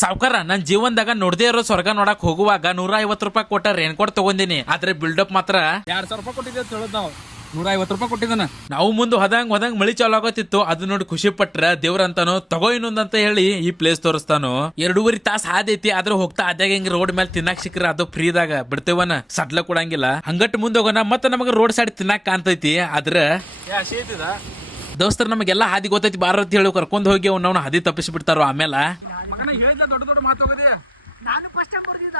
ಸಾವ್ಕಾರ ನನ್ನ ಜೀವನದಾಗ ನೋಡದೇ ಇರೋ ಸ್ವರ್ಗ ನೋಡಕ್ ಹೋಗುವಾಗ ನೂರ ಐವತ್ತು ರೂಪಾಯಿ ಕೊಟ್ಟ ರೇನ್ ಕೋಟ್ ತಗೊಂಡಿನಿ. ಆದ್ರೆ ಬಿಲ್ಡಪ್ ಮಾತ್ರ ಎರಡ್ ಸಾವಿರ ರೂಪಾಯಿ ಕೊಟ್ಟಿದ್ದೆ ಅಂತ ಹೇಳೋದು ನಾವು. ನೂರ ಐವತ್ತು ರೂಪಾಯಿ ಕೊಟ್ಟಿದ್ದಾನ. ನಾವು ಮುಂದೆ ಹೋದಂಗ್ ಹೋದಂಗ್ ಮಳಿ ಚಾಲು ಆಗೋತಿತ್ತು. ಅದು ನೋಡಿ ಖುಷಿ ಪಟ್ರ ದೇವ್ರಂತಾನು ತಗೋ ಇನ್ನೊಂದಂತ ಹೇಳಿ ಈ ಪ್ಲೇಸ್ ತೋರಿಸ್ತಾನು. ಎರಡೂವರೆ ತಾಸು ಆದೈತಿ ಆದ್ರೆ ಹೋಗ್ತಾ ಅದಾಗ ಹಿಂಗ್ ರೋಡ್ ಮೇಲೆ ತಿನ್ನಕ್ ಸಿಕ್ಕ್ರ ಅದು ಫ್ರೀದಾಗ ಬಿಡ್ತೇವನ ಸಡ್ಲ ಕೊಡಂಗಿಲ್ಲ. ಹಂಗಟ್ ಮುಂದೆ ಹೋಗೋಣ ಮತ್ತೆ ನಮಗ ರೋಡ್ ಸೈಡ್ ತಿನ್ನಕ್ ಕಾಣ್ತೈತಿ. ಆದ್ರ ದೋಸ್ತರ್ ನಮಗೆಲ್ಲ ಹಾದಿ ಗೊತ್ತೈತಿ ಬಾರ ಅಂತ ಹೇಳಿ ಕರ್ಕೊಂಡ್ ಹೋಗಿ ಅವ್ನ ಹಾದಿ ತಪ್ಪಿಸಿ ಬಿಡ್ತಾರೋ ಆಮೇಲೆ. ಮಗನ ಹೇಳಿದ ದೊಡ್ಡ ದೊಡ್ಡ ಮಾತು ಹೋಗದೆ. ನಾನು ಫಸ್ಟ್ ಬರ್ದಿದ್ದ.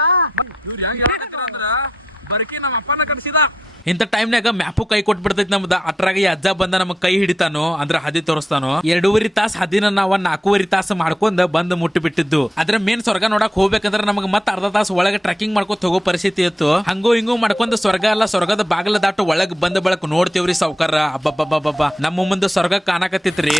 ಇವ್ರು ಹೆಂಗ್ ಹೇಳಕತ್ತಾರ ಅಂದ್ರ ಬರಕಿ ನಮ್ಮ ಅಪ್ಪನ ಕಟ್ಸಿದ. ಇಂಥ ಟೈಮ್ನಾಗ ಮ್ಯಾಪು ಕೈ ಕೊಟ್ಬಿಡ್ತೈತಿ ನಮ್ದು. ಅಟ್ರಾಗ ಈ ಅಜ್ಜ ಬಂದ ನಮಗ್ ಕೈ ಹಿಡಿತಾನೋ ಅಂದ್ರ ಹದಿ ತೋರಿಸ್ತಾನೋ ಎರಡೂವರೆ ತಾಸ ಹದಿನ ನಾವ್ ನಾಲ್ಕೂವರೆ ತಾಸ ಮಾಡ್ಕೊಂಡ್ ಬಂದ್ ಮುಟ್ಟಿ ಬಿಟ್ಟಿದ್ದು. ಅದ್ರ ಮೇನ್ ಸ್ವರ್ಗ ನೋಡಕ್ ಹೋಗ್ಬೇಕಂದ್ರ ನಮಗ್ ಮತ್ತ ಅರ್ಧ ತಾಸ ಒಳಗೆ ಟ್ರೆಕಿಂಗ್ ಮಾಡ್ಕೊತ ಹೋಗೋ ಪರಿಸ್ಥಿತಿ ಇತ್ತು. ಹಂಗೋ ಹಿಂಗೂ ಮಾಡ್ಕೊಂಡ್ ಸ್ವರ್ಗ ಅಲ್ಲ ಸ್ವರ್ಗದ ಬಾಗಲ ದಾಟು ಒಳಗ್ ಬಂದ ಬಳಕ ನೋಡ್ತೇವ್ರಿ ಸಾವ್ಕಾರ. ಅಬ್ಬಬ್ಬಬ್ಬಬ್ಬ. ನಮ್ಮ ಮುಂದೆ ಸ್ವರ್ಗ ಕಾಣಕತ್ತಿತ್ರಿ.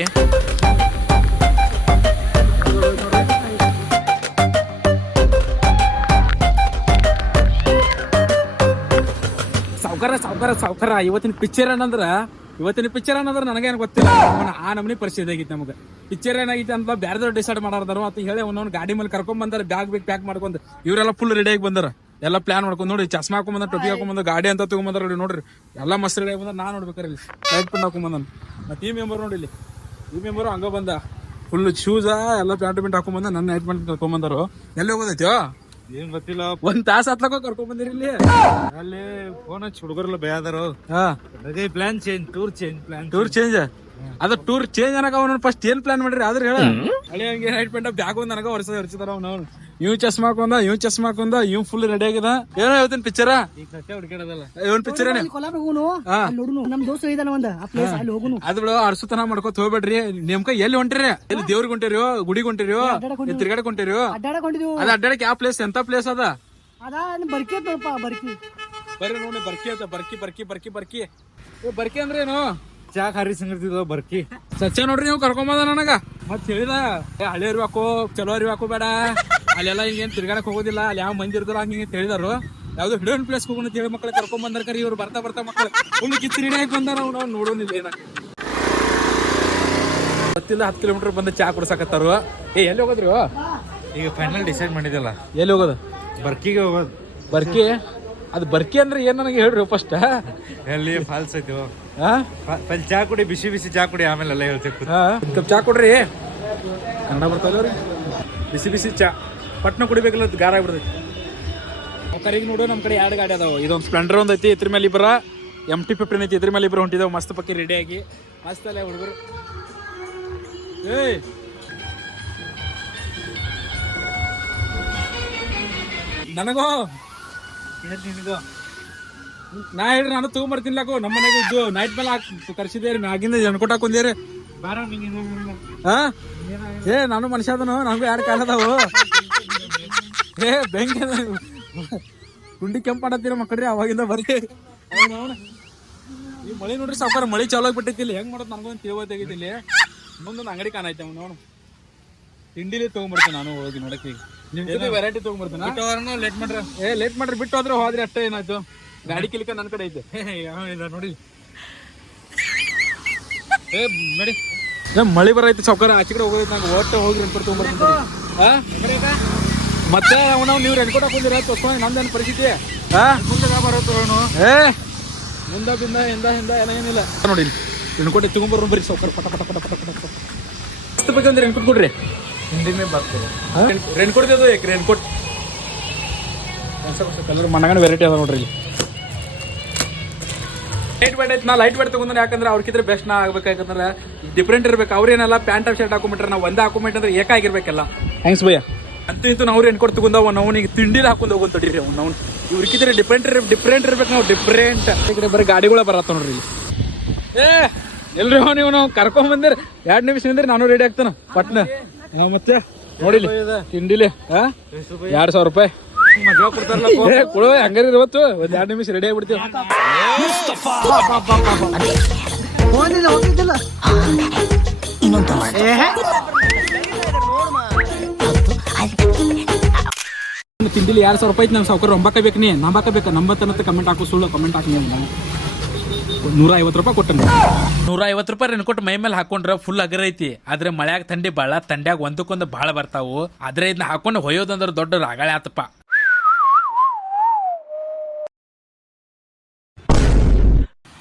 ಸಾವ್ಕಾರ, ಸಾವುಕಾರ ಸಾವುಕಾರ. ಇವತ್ತಿನ ಪಿಕ್ಚರ್ ಏನಂದ್ರ, ಇವತ್ತಿನ ಪಿಕ್ಚರ್ ಏನಂದ್ರ ನನಗೇನು ಗೊತ್ತಿಲ್ಲ. ಆ ನಮನಿ ಪರಿಸ್ಥಿತಿ ಆಗಿತ್ತು ನಮಗೆ. ಪಿಕ್ಚರ್ ಏನಾಗಿತ್ತು ಅಂತ ಬ್ಯಾರ್ದವ್ರು ಡಿಸೈಡ್ ಮಾಡಾರ್ದಾರು ಅಂತ ಹೇಳಿ ಅವನವ್ನ ಗಾಡಿ ಮೇಲೆ ಕರ್ಕೊಂಡ್ ಬಂದಾರ ಬ್ಯಾಗ್ ಬಿಗ್ ಪ್ಯಾಕ್ ಮಾಡ್ಕೊಂಡು. ಇವರೆಲ್ಲ ಫುಲ್ ರೆಡಿ ಆಗಿ ಬಂದಾರ. ಎಲ್ಲ ಪ್ಲಾನ್ ಮಾಡ್ಕೊಂಡು ನೋಡಿ, ಚಸ್ಮಾ ಹಾಕೊಂಡ್ ಟೊಪಿ ಹಾಕೊಂಡ್ ಬಂದ ಗಾಡಿ ಅಂತ ತಗೊಂಬಂದಾರ ನೋಡಿ, ನೋಡ್ರಿ. ಎಲ್ಲ ಮಸ್ತ್ ರೆಡಿ ಆಗಿ ಬಂದ ನಾ ನೋಡ್ಬೇಕಾರೆ ಇಲ್ಲಿ. ಟೈಪ್ ಪಿನ್ ಹಾಕೊಂಡ್ ಬಂದ ಮತ್ತೆ ಈ ಮೆಂಬರ್ ನೋಡಿ ಇಲ್ಲಿ. ಈ ಮೆಂಬರ್ ಹಂಗ ಬಂದ. ಫುಲ್ ಶೂಸ ಎಲ್ಲ ಪ್ಯಾಂಟ್ ಪಿಂಟ್ ಹಾಕೊಂಡ್ ಬಂದ. ನನ್ನ ನೈಟ್ ಪ್ಯಾಂಟ್ ಕರ್ಕೊಂಡ್ ಬಂದಾರು. ಎಲ್ಲಿ ಹೋಗೋದೈತೋ? ಏನ್ ಗೊತ್ತಿಲ್ಲ. ಒಂದ್ ತಾಸ ಹತ್ಲಕ್ಕ ಕರ್ಕೊಂಡ್ ಬಂದಿರಿ ಇಲ್ಲಿ? ಅಲ್ಲಿ ಫೋನ್ ಹಚ್ಚಿ ಹುಡುಗರ್ಲ ಬೇಯಾದರು ಹಾ. ಅದೇ plan change tour change plan tour change ಅದ ಟೂರ್ ಚೇಂಜ್ ಅನ್ನಕ ಅವನ ಫಸ್ಟ್ ಏನ್ ಪ್ಲಾನ್ ಮಾಡ್ರಿ? ಆದ್ರೆ ಹೇಳ. ಹಳೆ ಹಂಗೆ ನೈಟ್ ಪ್ಯಾಂಟ್ ಬ್ಯಾಗ್ ಒಂದ್ ನನಗ ವರ್ಷ ಹರಿಸಿದಾರ ಅವ್ನ ಅವ್ನು ಇವ್ ಚಸ್ಮಾ ಹಾಕೊಂಡ ಇವ್ ಚಸ್ಮಾ ಹಾಕೊಂಡ ಇವ್ ಫುಲ್ ರೆಡಿ ಆಗಿದ. ಏನೋ ಹೇಳ್ತೀನಿ ಪಿಕ್ಚರ ಇವನ್ ಪಿಕ್ಚರ್ ಅಲ್ಲಿ ನೋಡುನು. ನಮ್ ದೋಸ್ತ ಇದಾನ ಒಂದ ಆ ಪ್ಲೇಸ್ ಅಲ್ಲಿ ಹೋಗುನು. ಅದ್ ಬಿಡು ಅರ್ಸುತನ ಮಾಡ್ಕೊತ ಹೋಗ್ಬೇಡ್ರಿ. ನಿಮ್ಕ ಎಲ್ಲಿ ಹೊಂಟಿರಿ? ಎಲ್ಲಿ ದೇವ್ರಿಗೆ ಹೊಂಟಿರಿಯೋ ಗುಡಿಗೆ ಹೊಂಟಿರಿಯೋ ತಿರ್ಗಾಡಕ್ ಹೊಂಟಿರಿಯೋ? ಅದ ಅಡ್ಡಾಡಕ್ ಯಾವ ಪ್ಲೇಸ್ ಎಂತ ಪ್ಲೇಸ್ ಅದ? ಅದ ಬರ್ಕಿ ಬರ್ಕಿ. ಬರ್ರಿ ನೋಡಿ ಬರ್ಕಿ ಅಂತ ಬರ್ಕಿ ಬರ್ಕಿ ಬರ್ಕಿ ಬರ್ಕಿ. ಏ, ಬರ್ಕಿ ಅಂದ್ರೆ ಏನು? ಚಾ ಖಾರಿ ಸಂಗತಿದ ಬರ್ಕಿ. ಸಚ್ಚ ನೋಡ್ರಿ ನೀವು ಕರ್ಕೊಂಬಂದ ನನಗ. ಮತ್ ಹೇಳಿದ ಹಳೆ ಇರ್ಬೇಕು ಚಲೋ ಇರ್ಬೇಕು ಬೇಡ. ಅಲ್ಲೆಲ್ಲ ಹಿಂಗೇನ್ ತಿರ್ಗಾಡಕ್ ಹೋಗೋದಿಲ್ಲ. ಅಲ್ಲಿ ಯಾವ ಮಂದಿ ಇರ್ತಾರ ಹಂಗ ಹಿಂಗೆ ಹೇಳಿದಾರು. ಯಾವ್ದು ಹಿಡಿಯೋನ್ ಪ್ಲೇಸ್ ಹೋಗೋಣ ಅಂತ ಹೇಳಿ ಮಕ್ಳು ಕರ್ಕೊಂಡ್ ಬಂದಾರ ಕರಿ ಇವ್ರು ಬರ್ತಾ ಬರ್ತಾ ಮಕ್ಳು ಒಂದು ಕಿಚ್ಚಿ ರೆಡಿ ಆಗಿ ಬಂದಾರ ಅವ್ನು ನೋಡೋನಿಲ್ಲ ಏನ ಗೊತ್ತಿಲ್ಲ ಹತ್ತು ಕಿಲೋಮೀಟರ್ ಬಂದು ಚಾ ಕುಡ್ಸಕತ್ತಾರು. ಏ ಎಲ್ಲಿ ಹೋಗೋದ್ರಿ ಈಗ ಫೈನಲ್ ಡಿಸೈಡ್ ಮಾಡಿದಲ್ಲ ಎಲ್ಲಿ ಹೋಗೋದು? ಬರ್ಕಿಗೆ ಹೋಗೋದು. ಬರ್ಕಿ? ಅದು ಬರ್ಕಿ ಅಂದ್ರೆ ಏನ್ ನನಗೆ ಹೇಳ್ರಿ ಫಸ್ಟ್ ಎಲ್ಲಿ ಫಾಲ್ಸ್ ಐತಿ ಹಾ ಅಲ್ಲಿ ಚಾ ಕುಡಿ ಬಿಸಿ ಬಿಸಿ ಚಾ ಕುಡಿ ಆಮೇಲೆ ಎಲ್ಲ ಹೇಳ್ತೇವೆ ಕಪ್ ಚಾ ಕೊಡ್ರಿ. ಕನ್ನಡ ರೀ ಬಿಸಿ ಬಿಸಿ ಚಾ. ಪಟ್ನ ಕುಡಿಬೇಕಲ್ಲ ಗಾರ ಆಗ್ಬಿಡ್ತೈತಿ. ಕರಿಗೆ ನೋಡು ನಮ್ಮ ಕಡೆ ಎರಡು ಗಾಡಿ ಅದಾವ. ಇದೊಂದು ಸ್ಪ್ಲೆಂಡರ್ ಒಂದು ಐತಿ ಇದ್ರ ಮೇಲೆ ಇಬ್ಬರ ಎಂ ಟಿ ಫಿಫ್ಟಿನ್ ಐತಿ ಇದ್ರ ಮೇಲೆ ಇಬ್ಬರು ಹೊಂಟಿದಾವ. ಮಸ್ತ್ ಪಕ್ಕಿ ರೆಡಿ ಆಗಿ. ಮಸ್ತ್ ಅಲ್ಲೇ ಹುಡುಗರು. ಏಯ್! ನನಗೋ. ನಾ ಹೇಳ್ರಿ ನಾನು ತಗೊಂಬರ್ತಿನ್ಲಾಕೋ ನಮ್ಮ ಮನೆಗೆ ಇದ್ದು ನೈಟ್ ಮೇಲೆ ಹಾಕಿ ಕರ್ಸಿದೇರಿ ಮ್ಯಾಗಿಂದ ಜನ್ಕೊಟ್ ಹಾಕೊಂದೇರಿ ಹಾ? ಏ ನಾನು ಮನುಷ್ಯ ಅದನು. ನಮ್ಗೆ ಎರಡು ಕಾಣದವು ಏ ಬೆಂಕಿ. ಗುಂಡಿ ಕೆಂಪ್ ಮಾಡತ್ತೀರ ಮಕ್ಕಳ್ರಿ ಅವಾಗಿಂದ ಬರ್ರಿ. ಈ ಮಳಿ ನೋಡ್ರಿ ಸಾಫರ್ ಮಳಿ ಚಾಲು ಆಗ್ಬಿಟ್ಟೈತಿ ಇಲ್ಲಿ. ಹೆಂಗ್ ಮಾಡೋದು ನನಗೊಂದು ತಿಳುವತ್ತಾಗೈತಿ ಇಲ್ಲಿ. ಮುಂದೊಂದು ಅಂಗಡಿ ಕಾಣೈತೆ ಅವ್ನು ಅವನು. ತಿಂಡಿಲಿ ತಗೊಂಡ್ಬರ್ತೀನಿ ನಾನು ಹೋಗಿ ನೋಡಕ್ಕೆ. ವೆರೈಟಿ ತಗೊಂಡ್ಬರ್ತೀನಿ ಲೇಟ್ ಮಾಡ್ರಿ. ಏ ಲೇಟ್ ಮಾಡ್ರಿ. ಬಿಟ್ಟು ಹೋದ್ರೆ ಹೋದ್ರೆ ಅಷ್ಟೇ ಏನಾಯ್ತು. ಗಾಡಿ ಕಿಲಿಕ ನನ್ನ ಕಡೆ ಐತೆ. ಇಲ್ಲ ನೋಡಿ. ಏ ನಡಿ. ಮಳಿ ಬರೈತಿ ಸೌಕರ್ಯ ಆಚೆ ಕಡೆ ಹೋಗೋದೈತಿ ನಂಗೆ ಒಟ್ಟು ಹೋಗಿ ರೆನ್ಕೋಟ್ ತೊಗೊಂಡ್ಬರ್ತೀನಿ ಮತ್ತೆ ಅವನ ನೀವು ರೆನ್ಕೋಟ್ ಹಾಕೊಂಡಿರ ತೋರ್ಸ್ಕೊಂಡು ನಂದೇನು ಪರಿಸ್ಥಿತಿ? ಮುಂದೆ ಬರೋದು ಏ? ಮುಂದ ಬಿಂದ ಹಿಂದ ಹಿಂದ ಎಲ್ಲ ಏನಿಲ್ಲ. ನೋಡಿ ರೆನ್ಕೋಟ್ ತಗೊಂಬರ್ರು ಬರ್ರಿ ಸೌಕರ್ಯ ಪಟ ಪಟ ಪಟ ಪಟ ಪಟ ಎಷ್ಟು ಬೇಕು ಅಂದ್ರೆ ರೆನ್ಕೋಟ್ ಕೊಡ್ರಿ. ಹಿಂದಿನೇ ಬರ್ತದೆ ರೆನ್ಕೋಟ್ ರೆನ್ಕೋಟ್ ಕಲರ್ ಮನಗಣ ವೆರೈಟಿ ಅದ ನೋಡ್ರಿ ಇಲ್ಲಿ. ಲೈಟ್ ವೇಟ್ ಐತೆ ನಾ ಲೈಟ್ ವೇಟ್ ತಗೊಂಡ್ರೆ ಯಾಕಂದ್ರೆ ಅವ್ರಿಗಿದ್ರೆ ಬೆಸ್ಟ್ ನಾ ಆಗ್ಬೇಕಂದ್ರೆ ಯಾಕಂದ್ರೆ ಡಿಫ್ರೆಂಟ್ ಇರ್ಬೇಕು ಅವ್ರೇನಲ್ಲ ಪ್ಯಾಂಟ್ ಆಫ್ ಶರ್ಟ್ ಹಾಕೊಂಡ್ಬಿಟ್ರೆ ನಾವು ಒಂದೇ ಹಾಕೊಂಬಿಟ್ಟು ಅಂದ್ರೆ ಏಕಾಗಿರ್ಬೇಕಲ್ಲ. ಥ್ಯಾಂಕ್ಸ್ ಭಯ್ಯ. ಅಂತೂ ಇಂತೂ ನಾವು ಎನ್ಕೊಟ್ಟು ತಗೊಂಡವ ನಾವು ತಿಂಡಿ ಹಾಕೊಂಡು ಹೋಗೋದು ತಡೀರಿ ಅವ್ನು ನಾವು ಇವ್ರಿಗಿದ್ರೆ ಡಿಫ್ರೆಂಟ್ ಡಿಫ್ರೆಂಟ್ ಇರ್ಬೇಕು ನಾವು ಡಿಫ್ರೆಂಟ್ ಈ ಕಡೆ ಬರೀ ಗಾಡಿಗಳ ಬರತ್ತ ನೋಡ್ರಿ ಏ ಎಲ್ರಿ ಅವ ನೀವು ನಾವು ಕರ್ಕೊಂಡ್ ಬಂದಿರಿ. ಎರಡು ನಿಮಿಷ ನಿಂದ್ರೆ ನಾನು ರೆಡಿ ಆಗ್ತಾನ. ಪಟ್ನ. ಮತ್ತೆ? ನೋಡಿಲಿ. ತಿಂಡಿಲಿ ಆ? ಎರಡು ಸಾವಿರ ರೂಪಾಯಿ. ಕೊಡು ಹಂಗಾರೆ ಇವತ್ತು ಒಂದ್ ಎರಡು ನಿಮಿಷ ರೆಡಿ ಆಗ್ಬಿಡ್ತೀವಿ. ಹೋಗಿಲ್ಲ ಹೋಗಿದ್ದಿಲ್ಲ. ತಿಂಡಿಲಿ ಎರಡು ಸಾವಿರ ರೂಪಾಯಿ ನಮ್ಮ ಸಾವುಕಾರ ಒಂಬಕ್ಕ ಬೇಕು ನೀ? ನಂಬಕ್ಕ ಬೇಕು ನಂಬತ್ತನತ್ತ ಕಮೆಂಟ್ ಹಾಕು ಸುಳ್ಳು ಕಮೆಂಟ್ ಹಾಕಿ ನೀವು. ನೂರ ಐವತ್ತು ರೂಪಾಯಿ ಕೊಟ್ಟೆ ನೂರ ಐವತ್ತು ರೂಪಾಯಿ ರೆನ್ಕೋಟ್ ಮೈ ಮೇಲೆ ಹಾಕೊಂಡ್ರೆ ಫುಲ್ ಅಗರ ಐತಿ. ಆದ್ರೆ ಮಳ್ಯಾಗ ಥಂಡಿ ಬಾಳ ತಂಡ್ಯಾಗ ಒಂದಕ್ಕೊಂದು ಬಾಳ ಬರ್ತಾವು. ಆದ್ರೆ ಇದನ್ನ ಹಾಕೊಂಡು ಹೊಯ್ಯೋದಂದ್ರ ದೊಡ್ಡ ರಾಗಳೆ ಆತಪ್ಪ.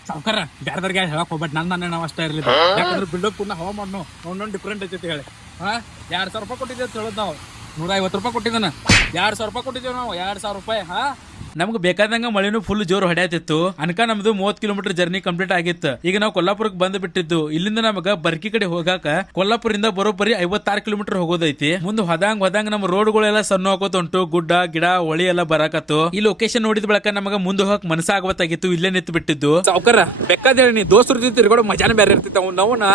ಸಾವುಕಾರ ಬ್ಯಾರ್ದವ್ರಿಗೆ ಹೇಳಕ್ ಹೋಗ್ಬೇಡ. ನನ್ನ ನನ್ನ ನಾವು ಅಷ್ಟೇ ಇರ್ಲಿಲ್ಲ. ಯಾಕಂದ್ರೆ ಬಿಲ್ಡಪ್ ಪುನಃ ಹವಾ ಮಾಡ್ನು ಒಂದೊಂದು ಡಿಫ್ರೆಂಟ್ ಐತಿ ಹೇಳಿ. ಹಾ? ಎರಡ್ ಸಾವಿರ ರೂಪಾಯಿ ಕೊಟ್ಟಿದ್ದೆ ಅಂತ ಹೇಳೋದು ನಾವು. ನೂರ ಐವತ್ತು ರೂಪಾಯಿ ಕೊಟ್ಟಿದ್ದಾನೆ. ಎರಡ್ ಸಾವಿರ ರೂಪಾಯಿ ಕೊಟ್ಟಿದ್ದೇವೆ ನಾವು. ಎರಡ್ ಸಾವಿರ ರೂಪಾಯಿ ಹಾ? ನಮ್ಗೆ ಬೇಕಾದಂಗ ಮಳೆನೂ ಫುಲ್ ಜೋರು ಹೊಡೆಯತಿತ್ತು. ಅನ್ಕ ನಮ್ದು ಮೂವತ್ ಕಿಲೋಮೀಟರ್ ಜರ್ನಿ ಕಂಪ್ಲೀಟ್ ಆಗಿತ್ತು. ಈಗ ನಾವು ಕೊಲ್ಲಾಪುರಕ್ಕೆ ಬಂದ್ ಬಿಟ್ಟಿದ್ದು. ಇಲ್ಲಿಂದ ನಮಗ ಬರ್ಕಿ ಕಡೆ ಹೋಗಾಕ ಕೊಲ್ಲಾಪುರಿಂದ ಬರೋಬ್ಬರಿ ಐವತ್ತಾರು ಕಿಲೋಮೀಟರ್ ಹೋಗೋದೈತಿ. ಮುಂದೆ ಹೊದಂಗ್ ಹೊದಂಗ್ ನಮ್ಮ ರೋಡ್ಗಳೆಲ್ಲ ಸಣ್ಣ ಹೋಗೋತ ಉಂಟು ಗುಡ್ಡ, ಗಿಡ, ಹೊಳಿ ಎಲ್ಲ ಬರಾಕತ್ತು. ಈ ಲೊಕೇಶನ್ ನೋಡಿದ ಬಳಿಕ ನಮಗ ಮುಂದೆ ಹೋಗಕ್ ಮನಸ್ಸಾಗವತ್ತಾಗಿತ್ತು. ಇಲ್ಲೇ ನಿಂತು ಬಿಟ್ಟಿದ್ದು. ಸಾವುಕಾರ ಬೆಕ್ಕದ ಹೇಳಿ ದೋಸ್ತರ ಜೊತೆ ಮಜಾನ ಮಜಾನೇ ಬೇರೆ ಇರ್ತಿತ್ತು ಅವ್ನು ನಾವನ್ನ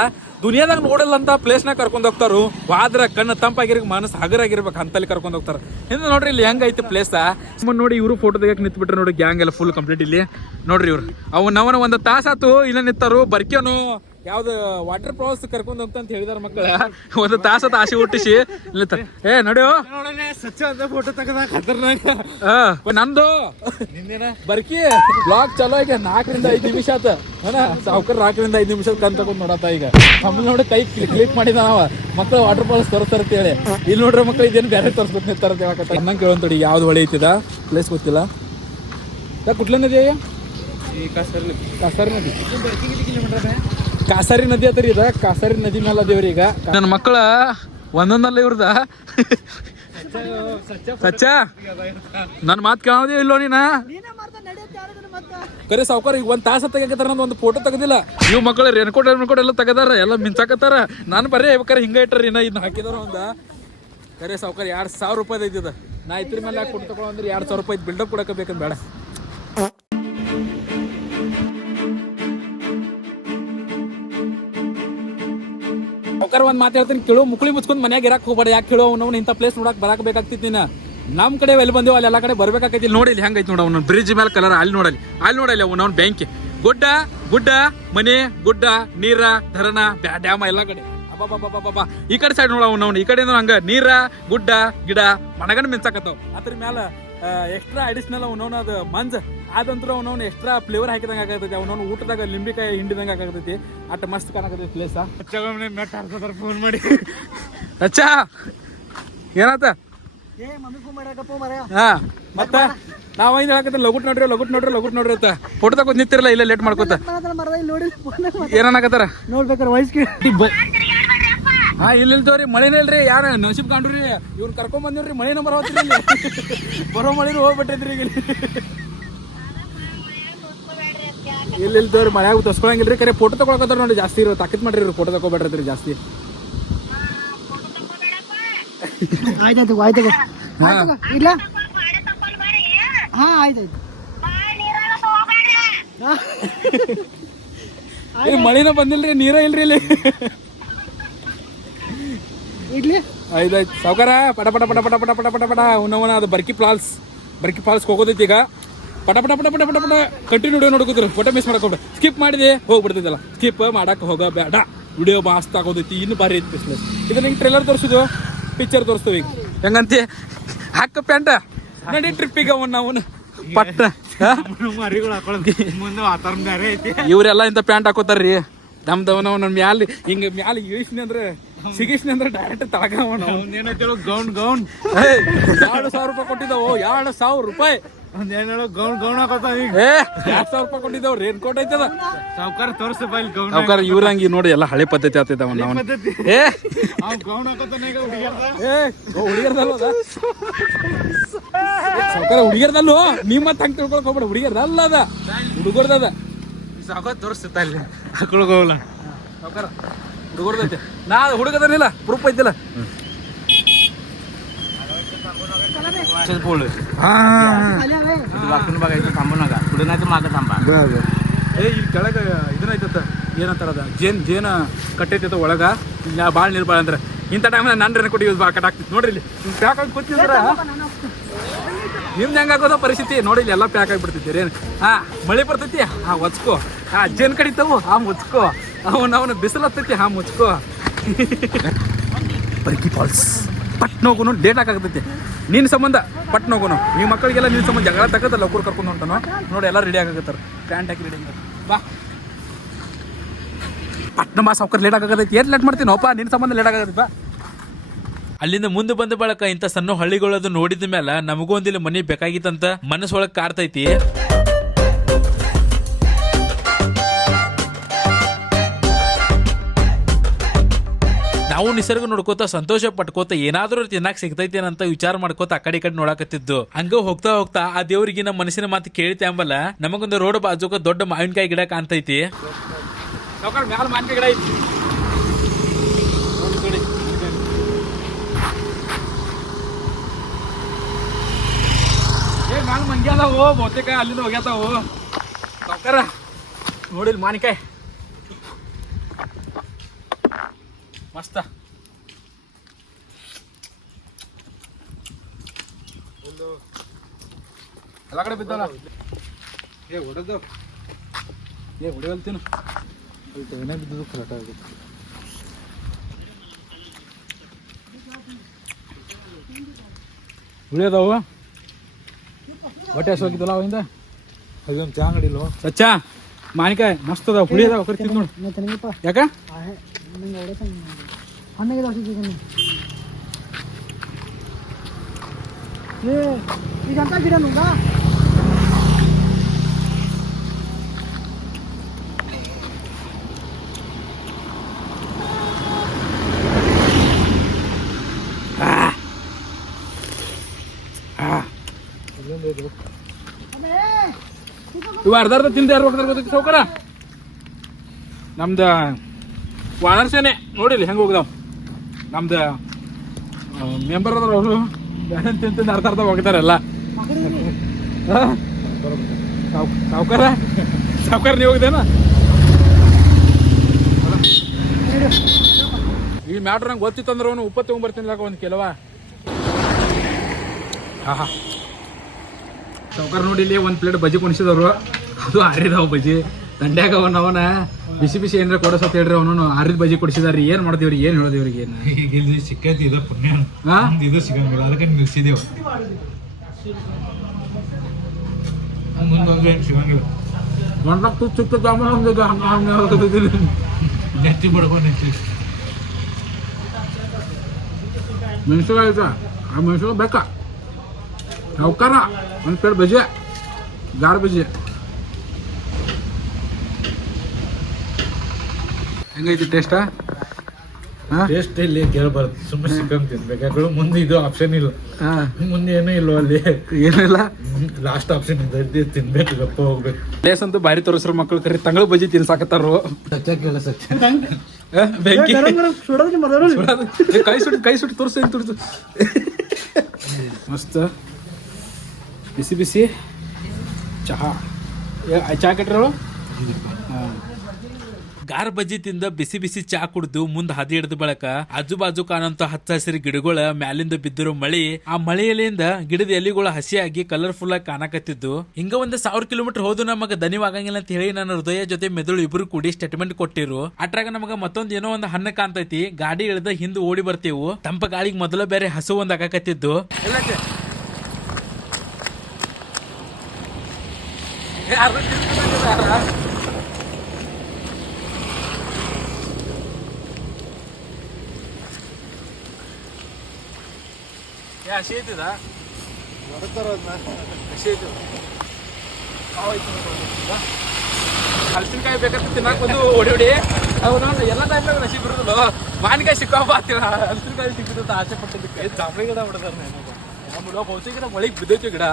ದುನಿಯಾದಾಗ ನೋಡಲ್ಲ ಅಂತ ಪ್ಲೇಸ್ನ ಕರ್ಕೊಂಡ್ ಹೋಗ್ತಾರು. ವಾದ್ರ ಕಣ್ಣು ತಂಪಾಗಿರ್ ಮನಸ್ಸು ಹಗರಾಗಿರ್ಬೇಕು ಅಂತಲ್ಲಿ ಕರ್ಕೊಂಡ್ ಹೋಗ್ತಾರ. ಹಿಂದೆ ನೋಡ್ರಿ ಇಲ್ಲಿ ಹೆಂಗೈತಿ ಪ್ಲೇಸ್ ನೋಡಿ ಇವರು ಫೋಟೋ ತೆಗಕ್ ನಿಂತ್ಬಿಟ್ರೆ ನೋಡಿ ಗ್ಯಾಂಗ್ ಎಲ್ಲ ಫುಲ್ ಕಂಪ್ಲೀಟ್ ಇಲ್ಲಿ. ನೋಡ್ರಿ ಇವ್ರು. ಅವ್ ನವನ ಒಂದು ತಾಸಾತು ಇಲ್ಲ ನಿಂತಾರು, ಬರ್ಕ್ಯಾನು. ಯಾವ್ದು ವಾಟರ್ ಪ್ರವಾಸ ಕರ್ಕೊಂಡ್ ಹೋಗ್ತಾ ಅಂತ ಹೇಳಿದಾರ ಮಕ್ಕಳ ಒಂದು ತಾಸ ಆಸೆ ಹುಟ್ಟಿಸಿ. ಇಲ್ಲಿತ್ತ ಏ ನಡೆಯೋ. ಸಚ್ಚ ಅಂತ ಫೋಟೋ ತಗದ್ರ ಆ, ನಂದು. ಬರ್ಕಿ ಬ್ಲಾಗ್ ಚಲೋ ಈಗ ನಾಲ್ಕರಿಂದ ಐದ್ ನಿಮಿಷ ಆತ. ಹಣ ಸಾವುಕಾರ ನಾಲ್ಕರಿಂದ ಐದು ನಿಮಿಷ ಕಣ್ ತಗೊಂಡ್ ನೋಡತ್ತ ಈಗ. ತಮ್ಮ ನೋಡಿ ಕೈ ಕ್ಲಿಕ್ ಮಾಡಿದ ನಾವ. ಮಕ್ಕಳು ವಾಟರ್ ಫಾಲ್ಸ್ ತೋರಿಸ್ತಾರ ಅಂತ ಹೇಳಿ. ಇಲ್ಲಿ ನೋಡ್ರಿ ಮಕ್ಕಳು ಇದೇನು ಬೇರೆ ತೋರಿಸ್ಬೇಕು ನಿಂತಾರ ಹೇಳಕತ್ತ ಕೇಳೋಂತಡಿ ಯಾವ್ದು ಹೊಳೆ ಐತಿದ? ಪ್ಲೇಸ್ ಗೊತ್ತಿಲ್ಲ. ಯಾ ಕಸರ್ ನದಿ. ಕಸರ್ ನದಿ. ನದಿ ಕಾಸಾರಿ ನದಿ ಅತ್ತರಿ ಇದ. ಕಾಸಾರಿ ನದಿ ಮೇಲೆ ಅದೇವ್ರಿ ಈಗ. ನನ್ನ ಮಕ್ಕಳ ಒಂದೊಂದಲ್ಲ ಇವ್ರದ? ಸಚ್ಚ. ನನ್ನ ಮಾತು ಕೇಳೋದೇ ಇಲ್ಲೋ ನೀನ? ಕರೆ ಸಾವುಕಾರ ಈಗ ಒಂದ್ ತಾಸ ತೆಗಿಕತ್ತಾರ ನಂದು ಒಂದು ಫೋಟೋ ತೆಗದಿಲ್ಲ. ಇವ್ ಮಕ್ಕಳು ರೇನ್ಕೋಟ್ ರೇನ್ಕೋಟ್ ಎಲ್ಲ ತೆಗದಾರ ಎಲ್ಲ ಮಿಂಚಾಕತ್ತಾರ. ನಾನು ಬರೀ ಬೇಕಾರೆ ಹಿಂಗ ಇಟ್ಟರಿ ಇನ್ನ ಇದನ್ನ ಹಾಕಿದಾರ ಒಂದ ಕರೆ ಸಾವುಕಾರ ಎರಡ್ ಸಾವಿರ ರೂಪಾಯಿ ಐತಿದ ನಾ ಇದ್ರ ಮೇಲೆ ಕೊಟ್ಟು ತಗೊಳ ಅಂದ್ರೆ ಎರಡ್ ಸಾವಿರ ರೂಪಾಯಿ ಬಿಲ್ಡಪ್ ಕೊಡಕ ಬೇಕಂದ್ ಬೇಡ. ಸಾವುಕಾರ ಒಂದು ಹೇಳ್ತೀನಿ. ಕೇಳು, ಮುಕ್ಳಿ ಮುಚ್ಕೊಂಡ್ ಮನ್ಯಾಗ ಇರಕ್ಕೆ ಹೋಗ್ಬೇಡ. ಯಾಕೆ ಕೇಳು, ಅವ್ನವ್ನ ಇಂಥ ಪ್ಲೇಸ್ ನೋಡಕ್ಕೆ ಬರಾಕ್ ಬೇಕಾಗ್ತಿತ್ತು ನಮ್ಮ ನಮ್ ಕಡೆ ಎಲ್ಲಿ ಬಂದೇವು ಅಲ್ಲಿ ಎಲ್ಲ ಕಡೆ ಬರ್ಬೇಕಾಗೈತಿ. ನೋಡಿ ಇಲ್ಲಿ ಹೆಂಗೈತಿ ನೋಡ ಅವ್ನು ಬ್ರಿಡ್ಜ್ ಮೇಲೆ ಕಲರ್ ಅಲ್ಲಿ ನೋಡಲಿ ಅಲ್ಲಿ ನೋಡಲಿ ಅವ್ನ ಅವ್ನ ಬ್ಯಾಂಕ್ ಗುಡ್ಡ ಗುಡ್ಡ, ಮನೆ, ಗುಡ್ಡ, ನೀರ, ಧರಣ ಡ್ಯಾಮ ಎಲ್ಲ ಕಡೆ. ಈ ಕಡೆ ಸೈಡ್ ನೋಡ ಅವ್ನ ಈ ಕಡೆಯಿಂದ ಹಂಗ. ನೀರ, ಗುಡ್ಡ, ಗಿಡ, ಮನಗಂಡ್ ಮಿಂಚಾಕತ್ತಾವ. ಅದ್ರ ಮ್ಯಾಲ ಎಕ್ಸ್ಟ್ರಾ ಅಡಿಷನಲ್ ಅವನವನ ಅದು ಮಂಜ್. ಅದಂತ್ರ ಅವನವ್ನ ಎಕ್ಸ್ಟ್ರಾ ಫ್ಲೇವರ್ ಹಾಕಿದಂಗ ಆಗತೈತಿ ಅವನವ್ನ ಊಟದಾಗ ಲಿಂಬಿಕಾಯಿ ಹಿಂಡಿದಂಗ ಆಗತೈತಿ ಅಟ್ ಮಸ್ತ್ ಕಾಣಕತ್ತೈತಿ ಪ್ಲೇಸ ಫೋನ್ ಮಾಡಿ ಅಚ್ಚಾ ಏನಾತ ಹಾ ಮತ್ತ? ನಾವ್ ಏನ್ ಹೇಳಕತ್ತ ಲಗುಟ್ ನೋಡ್ರಿ ಲಗುಟ್ ನೋಡ್ರಿ ಲಗುಟ್ ನೋಡ್ರಿ ಅಂತ ಫೋಟೋ ತಗೋದ್ ನಿಂತಿರಲ್ಲ ಇಲ್ಲ ಲೇಟ್ ಮಾಡ್ಕೋತ. ಮರದ ಇಲ್ಲಿ ನೋಡಿ ಏನನ್ನಾಕತ್ತಾರ ನೋಡ್ಬೇಕಾರೆ ವಯಸ್ ಹಾ ಇಲ್ಲಿ ಇಲ್ತವ್ರಿ ಮಳಿನೇ ಇಲ್ರಿ. ಯಾರ? ನಸೀಬ್ ಕಾಣ್ರಿ ಇವ್ನ ಕರ್ಕೊಂಡ್ ಬಂದಿವ್ರಿ ಮಳಿ ನಂಬರ್ ಹೋಗ್ತೀರಿ ಇಲ್ಲಿ. ಬರೋ ಮಳಿನ ಹೋಗ್ಬಿಟ್ಟೈತ್ರಿ ಈಗ ಇಲ್ಲಿ. ಇಲ್ಲಿ ತೋರಿ ಮಳ್ಯಾಗ ತಸ್ಕೊಳಂಗಿಲ್ರಿ ಕರೆ ಫೋಟೋ ತಗೊಳಕತ್ತಾರ ನೋಡಿ ಜಾಸ್ತಿ ಇರೋ ತಾಕತ್ ಮಾಡ್ರಿ ಫೋಟೋ ತಗೋಬೇಡ್ರಿ ಜಾಸ್ತಿ. ಆಯ್ತಾಯ್ತು ಆಯ್ತು ಇಲ್ಲ? ಹಾ ಆಯ್ತಾಯ್ತು ಮಳಿನ ಬಂದಿಲ್ರಿ ನೀರ ಇಲ್ರಿ ಇಲ್ಲಿ. ಇಡ್ಲಿ ಆಯ್ತಾಯ್ತು ಸಾವುಕಾರ ಪಟ ಪಟ ಪಟ ಪಟ ಪಟ ಪಟ ಪಟ ಪಟ ಉನ್ನವನ ಅದು ಬರ್ಕಿ ಫಾಲ್ಸ್ ಬರ್ಕಿ ಫಾಲ್ಸ್ ಹೋಗೋದೈತಿ ಈಗ ಪಟ ಪಟ ಪಟ ಪಟ ಪಟ ಪಟ ಕಂಟಿನ್ಯೂ ನೋಡ್ಕೋತೀರಿ ಫೋಟೋ ಮಿಸ್ ಮಾಡ್ಕೊಂಡು ಸ್ಕಿಪ್ ಮಾಡಿದೆ ಹೋಗ್ಬಿಡ್ತಿದ್ದಲ್ಲ ಸ್ಕಿಪ್ ಮಾಡಕ್ಕೆ ಹೋಗ ಬೇಡ ವಿಡಿಯೋ ಮಸ್ತ್ ಆಗೋದೈತಿ ಇನ್ನು ಭಾರಿ ಐತಿ ಬಿಸ್ನೆಸ್ ಇದು ನಿಂಗೆ ಟ್ರೇಲರ್ ತೋರಿಸಿದ್ವು ಪಿಕ್ಚರ್ ತೋರಿಸ್ತೀವಿ ಈಗ ಹೆಂಗಂತಿ ಹಾಕ ಪ್ಯಾಂಟ ನಡಿ ಟ್ರಿಪ್ಪಿಗೆ ಅವನ್ ಅವನು ಪಟ್ಟ ಇವರೆಲ್ಲ ಇಂಥ ಪ್ಯಾಂಟ್ ಹಾಕೋತಾರ್ರಿ ನಮ್ದವನ ಅವನ ಮ್ಯಾಲೆ ಹಿಂಗ ಮ್ಯಾಲೆ ಅಂದ್ರೆ ಸಿಗಿಸ್ನಿ ಅಂದ್ರೆ ಡೈರೆಕ್ಟ್ ಅವನು ಅವನ ಒಂದೇನೈತಿ ಗೌನ್ ಗೌನ್. ಎರಡು ಸಾವಿರ ರೂಪಾಯಿ ಕೊಟ್ಟಿದ್ದಾವು ಎರಡು ಸಾವಿರ ರೂಪಾಯಿ. ಒಂದೇನೇಳು ಗೌನ್ ಗೌನ್ ಹಾಕೋತ ಈಗ ಏ ಎರಡ್ ಸಾವಿರ ರೂಪಾಯಿ ಕೊಟ್ಟಿದ್ದಾವ್ ರೇನ್ ಕೋಟ್ ಐತದ ಸಾವುಕಾರ ತೋರ್ಸಪ್ಪ ಇಲ್ಲಿ ಗೌನ್ ಸಾವುಕಾರ ಇವ್ರಂಗಿ ನೋಡಿ ಎಲ್ಲ ಹಳೆ ಪದ್ಧತಿ ಆಗ್ತೈತೆ ಅವನ ಅವನ. ಪದ್ಧತಿ. ಏ. ಅವ್ನು ಗೌನ್ ಹಾಕೋತಾನ ಈಗ ಹುಡುಗಿಯರ್ದ? ಏ ಹುಡುಗಿಯರ್ದಲ್ವ ಅದ? ಸಾವುಕಾರ ಹುಡುಗಿಯರ್ದಲ್ವ ನಿಮ್ಮ ಮತ್ತೆ ಹಂಗೆ ತಿಳ್ಕೊಳಕ್ ಹೋಗ್ಬೇಡ ಹುಡುಗಿಯರ್ದಲ್ಲ ಅದ. ಹುಡುಗರ್ದದ ಸಾವುಕಾರ ತೋರಿಸ್ತಾ ಇಲ್ಲಿ. ಹೋಗಲ್ಲ ಸಾವುಕಾರ. ಹುಡುಗರ್ದೈತೆ ನಾ ಹುಡುಗದನಿಲ್ಲ ಪ್ರೂಫ್ ಐತಿಲ್ಲ ಹಾ वाकून बघायचं थांबू नका पुढे नाही तर मागं थांबा ಏ ಇಲ್ಲಿ ಕೆಳಗೆ ಇದನ್ನೈತತ್ತ ಏನಂತಾರದ ಜೇನ್ ಜೇನ ಕಟ್ಟೈತೈತ ಒಳಗ ಇಲ್ಲ ಭಾಳ ನೀರು ಭಾಳ ಅಂದ್ರೆ ಇಂಥ ಟೈಮ್ನಾಗ ನನ್ನ ರೇನ್ ಕೊಟ್ಟು ಯೂಸ್ ಭಾಳ ಕಟ್ಟಾಗ್ತಿತ್ತು ನೋಡ್ರಿ ಇಲ್ಲಿ ಹಿಂಗೆ ಪ್ಯಾಕ್ ಆಗಿ ಕೂತಿದ್ರ ನಿಮ್ದು ಹೆಂಗಾಗೋದ ಪರಿಸ್ಥಿತಿ ನೋಡಿ ಇಲ್ಲಿ ಎಲ್ಲ ಪ್ಯಾಕ್ ಆಗಿಬಿಡ್ತೈತಿ ಏನ್ ಹಾ ಮಳೆ ಬರ್ತೈತಿ ಹಾ ಒಚ್ಕೋ ಹಾ ಜೇನ್ ಕಡಿತಾವು ಹಾ ಮುಚ್ಕೋ ಅವನ ಅವನು ಬಿಸಿಲು ಹತ್ತೈತಿ, ಹಾ, ಮುಚ್ಕೋ. ಬರ್ಕಿ ಫಾಲ್ಸ್ ಪಟ್ನೋಗುನು ಡೇಟ್ ಹಾಕಾಗ್ತೈತಿ ನಿನ್ನ ಸಂಬಂಧ, ಪಟ್ನೋಗುನು. ನೀವು ಮಕ್ಕಳಿಗೆಲ್ಲ ನಿನ್ನ ಸಂಬಂಧ ಜಗಳ ತಗತ್ತ ಲೌಕರ್ ಕರ್ಕೊಂಡು ಹೊಂಟಾನು? ನೋಡಿ, ಎಲ್ಲ ರೆಡಿ ಆಗತ್ತಾರ ಪ್ಯಾಂಟ್ ಹಾಕಿ ರೆಡಿ ಬಾ. ಪಟ್ನ ಮಾ ಸಾವ್ಕರ್ ಲೇಟ್ ಆಗತೈತಿ. ಏನ್ ಲೇಟ್ ಮಾಡ್ತೀನಿ? ಅಪ್ಪ ನಿನ್ನ ಸಂಬಂಧ ಲೇಟ್ ಆಗತೈತಿ, ಬಾ. ಅಲ್ಲಿಂದ ಮುಂದೆ ಬಂದ ಬಳಕ ಇಂಥ ಸಣ್ಣ ಹಳ್ಳಿಗಳದು ನೋಡಿದ ಮೇಲೆ ನಮಗೂ ಒಂದಿಲ್ಲ ಮನೆ ಬೇಕಾಗಿತ್ತಂತ ಮನಸ್ಸೊಳಗ್ ಕಾಡ್ತೈತಿ. ನಾವು ನಿಸರ್ಗ ನೋಡ್ಕೋತ, ಸಂತೋಷ ಪಟ್ಕೋತ, ಏನಾದ್ರೂ ತಿನ್ನಕ್ ಸಿಗ್ತೈತಿ ಅಂತ ವಿಚಾರ ಮಾಡ್ಕೋತ ಆ ಕಡೆ ಈ ಕಡೆ ನೋಡಾಕತ್ತಿದ್ದು. ಹಂಗ ಹೋಗ್ತಾ ಹೋಗ್ತಾ ಆ ದೇವ್ರಿಗೆ ನಮ್ಮ ಮನಸ್ಸಿನ ಮಾತು ಕೇಳಿತೆ ಅಂಬಲ್ಲ, ನಮಗೊಂದು ರೋಡ್ ಬಾಜುಕ ದೊಡ್ಡ ಮಾವಿನಕಾಯಿ ಗಿಡ ಕಾಣ್ತೈತಿ. ಗಿಡ ಐತಿ. ಬಹುತೇಕ ಅಲ್ಲಿಂದ ಹೋಗ್ಯಾತಾವು. ನೋಡಿಲ್ ಮಾನಿಕಾಯಿ ಮಸ್ತ. ಎಲ್ಲ ಕಡೆ ಬಿದ್ದಲ್ಲ? ಏ ಹೊಡೆದು. ಏ ಹೊಡೆಯಲ್ತೀನು ಏನೇ ಬಿದ್ದದು ಕರೆಕ್ಟ್ ಆಗುತ್ತೆ ಉಳಿಯೋದವು? ಹೊಟ್ಟೆ ಹಸೋಗಿದ್ದಲ್ಲ ಅವಿಂದ ಅದೊಂದು ಚಾ ಅಂಗಡಿ ಇಲ್ವ? ಸಚ್ಚ ಮಾನಿಕಾಯಿ ಮಸ್ತ್ ಅದಾವ. ಹುಳಿ ಅದಾವ ಕರ್ತೀನಿ ನೋಡು ಮತ್ತೆ ನನಗಪ್ಪ ಯಾಕ ನಂಗೆ ಹೊಡೆ ಹಣ್ಣಾಗಿದೆ ಔಷಧಿ ಏ ಇದಂತ ಗಿಡ ನೋಡ ಇವು ಅರ್ಧ ಅರ್ಧ ತಿಂದು ಯಾರು ಹೋಗ್ತಾರೆ ಗೊತ್ತೈತಿ ಸೌಕರ? ನಮ್ದು ವಾನರ್ಸೇನೆ ನೋಡಿಲ್ಲ, ಹೆಂಗೆ ಹೋಗ್ದಾವ್? ನಮ್ದು ಮೆಂಬರ್ ಅದ್ರ ಅವರು ಬೇರೆ ತಿಂದು ತಿಂದು ಅರ್ಧ ಅರ್ಧ ಹೋಗ್ತಾರಲ್ಲ ಸಾವುಕಾರ? ಸಾವುಕಾರ, ನೀವು ಹೋಗಿದ್ದೇನ ಈ ಮ್ಯಾಟ್ರ್ ನಂಗೆ ಗೊತ್ತಿತ್ತು ಅಂದ್ರೆ ಅವನು ಉಪ್ಪ ತೊಗೊಂಬರ್ತೀನಿ ಒಂದು ಕೆಲವ. ಆಹಾ. ಹಾ ಸಾವುಕಾರ ನೋಡಿ ಇಲ್ಲಿ ಒಂದು ಪ್ಲೇಟ್ ಬಜ್ಜಿ ಕೊಣಿಸಿದವರು ಅದು ಆರಿದಾವ ಬಜ್ಜಿ. ದಂಡ್ಯಾಗ ಅವನ ಅವನ ಬಿಸಿ ಬಿಸಿ ಏನಾರ ಕೊಡಸತ್ ಹೇಳ್ರಿ ಅವನು ಆರಿದ ಬಜಿ ಕೊಡಿಸಿದಾರ ಏನ್ ಮಾಡ್ದೇವ್ರಿ ಏನ್ ಹೇಳ್ದೇವ್ರಿಗೆ ಏನು? ಈಗ ಇಲ್ಲಿ ಸಿಕ್ಕೈತಿ ಇದು ಪುಣ್ಯ. ಇದು ಸಿಗಂಗಿಲ್ಲ ಅದಕ್ಕೆ ನಿಲ್ಸಿದೇವು. ಮುಂದೊಂದು ಏನು ಸಿಗಂಗಿಲ್ಲ. ಒಂದ್ಲಕ್ ತುತ್ತು ಸಿಕ್ತದ ಆಮೇಲೆ ಒಂದು ಹಂಗ ಹಂಗ. ನೆತ್ತಿ ಬಡ್ಕೊಂಡು ನೆತ್ತಿ ಆ ಮೆಣಸಿನ್ಕಾಯಿ ಬೇಕಾ? ಸಾವುಕಾರ ಒಂದು ಪೇಡ ಬಜೆ ಗಾರ್ ಬಜ್ಜಿ. ಹೆಂಗೈತಿ ಟೇಸ್ಟಾ ಹಾಂ ಟೇಸ್ಟ್ ಇಲ್ಲಿ ಕೇಳಬಾರ್ದು ಸುಮ್ಮನೆ ಸಿಕ್ಕಂಗ್ ತಿನ್ಬೇಕು ಮುಂದೆ ಇದು ಆಪ್ಷನ್ ಇಲ್ಲ. ಹಾಂ. ಮುಂದೆ ಏನೂ ಇಲ್ಲ ಅಲ್ಲಿ. ಏನಿಲ್ಲ? ಲಾಸ್ಟ್ ಆಪ್ಷನ್ ಇದೆ ತಿನ್ಬೇಕು ಗಪ್ಪ ಹೋಗ್ಬೇಕು. ಪ್ಲೇಸ್ ಅಂತೂ ಭಾರಿ ತೋರಿಸ್ರು ಮಕ್ಳು ಕರಿ ತಂಗಳು ಬಜ್ಜಿ ತಿನ್ಸಾಕತ್ತಾರು ಸತ್ಯ ಕೇಳ ಸತ್ಯ. ಬೆಂಕಿ. ಕೈ ಸುಟ್ಟು ಕೈ ಸುಟ್ಟು ತೋರಿಸು ತೋರಿಸು ಮಸ್ತ್. ಬಿಸಿ ಬಿಸಿ. ಚಹಾ. ಏ, ಚಹಾ ಕಟ್ರು ಹಾಂ. ಗಾರ್ ಬಜ್ಜಿ ತಿಂದ ಬಿಸಿ ಬಿಸಿ ಚಾ ಕುಡ್ದು ಮುಂದ್ ಹದಿ ಹಿಡಿದ ಬಳಕ ಆಜು ಬಾಜು ಕಾಣಂತ ಹಚ್ಚ ಹಸಿರು ಗಿಡಗಳ ಮ್ಯಾಲಿಂದ ಬಿದ್ದಿರೋ ಮಳಿ ಆ ಮಳೆಯಲಿಂದ ಗಿಡದ ಎಲೆಗಳು ಹಸಿಯಾಗಿ ಕಲರ್ಫುಲ್ ಆಗಿ ಕಾಣಕತ್ತಿದ್ದು. ಹಿಂಗ ಒಂದ್ ಸಾವಿರ ಕಿಲೋಮೀಟರ್ ಹೋದು ನಮಗ ದನಿವಾಗಂಗಿಲ್ಲ ಅಂತ ಹೇಳಿ ನನ್ನ ಹೃದಯ ಜೊತೆ ಮೆದುಳು ಇಬ್ರು ಕೂಡಿ ಸ್ಟೇಟ್ಮೆಂಟ್ ಕೊಟ್ಟಿರು. ಅಟ್ರಾಗ ನಮಗ ಮತ್ತೊಂದ್ ಏನೋ ಒಂದ್ ಹಣ್ಣ ಕಾಣ್ತೈತಿ. ಗಾಡಿ ಇಳಿದ ಹಿಂದ್ ಓಡಿ ಬರ್ತೇವು. ತಂಪ ಗಾಳಿಗೆ ಮೊದಲ ಬೇರೆ ಹಸು ಒಂದ್ ಆಗಾಕತ್ತಿದ್ದು ಏ ಹಸಿ ಐತಿದ ಹಸಿ ಐತಿ ಹಲಸಿನಕಾಯಿ ಬೇಕಂತ ತಿನ್ನಕ್ ಬಂದು ಓಡಿ ಓಡಿ. ಅವ್ರು ಎಲ್ಲ ಟೈಮ್ನಾಗ ನಸಿ ಬಿಡುದಿಲ್ಲ ಮಾನಿಕಾಯಿ ಸಿಕ್ಕಾಪ ಆಗ್ತಿಲ್ಲ ಹಲಸಿನಕಾಯಿ ಸಿಕ್ಕಿದಂತ ಆಸೆ ಪಟ್ಟಿದ್ದಕ್ಕೆ. ಜಾಂಬಳಿ ಗಿಡ ಬಿಡದಾರ ಬಹುತೇಕ ಮಳಿಗೆ ಬಿದ್ದೈತಿ ಗಿಡ.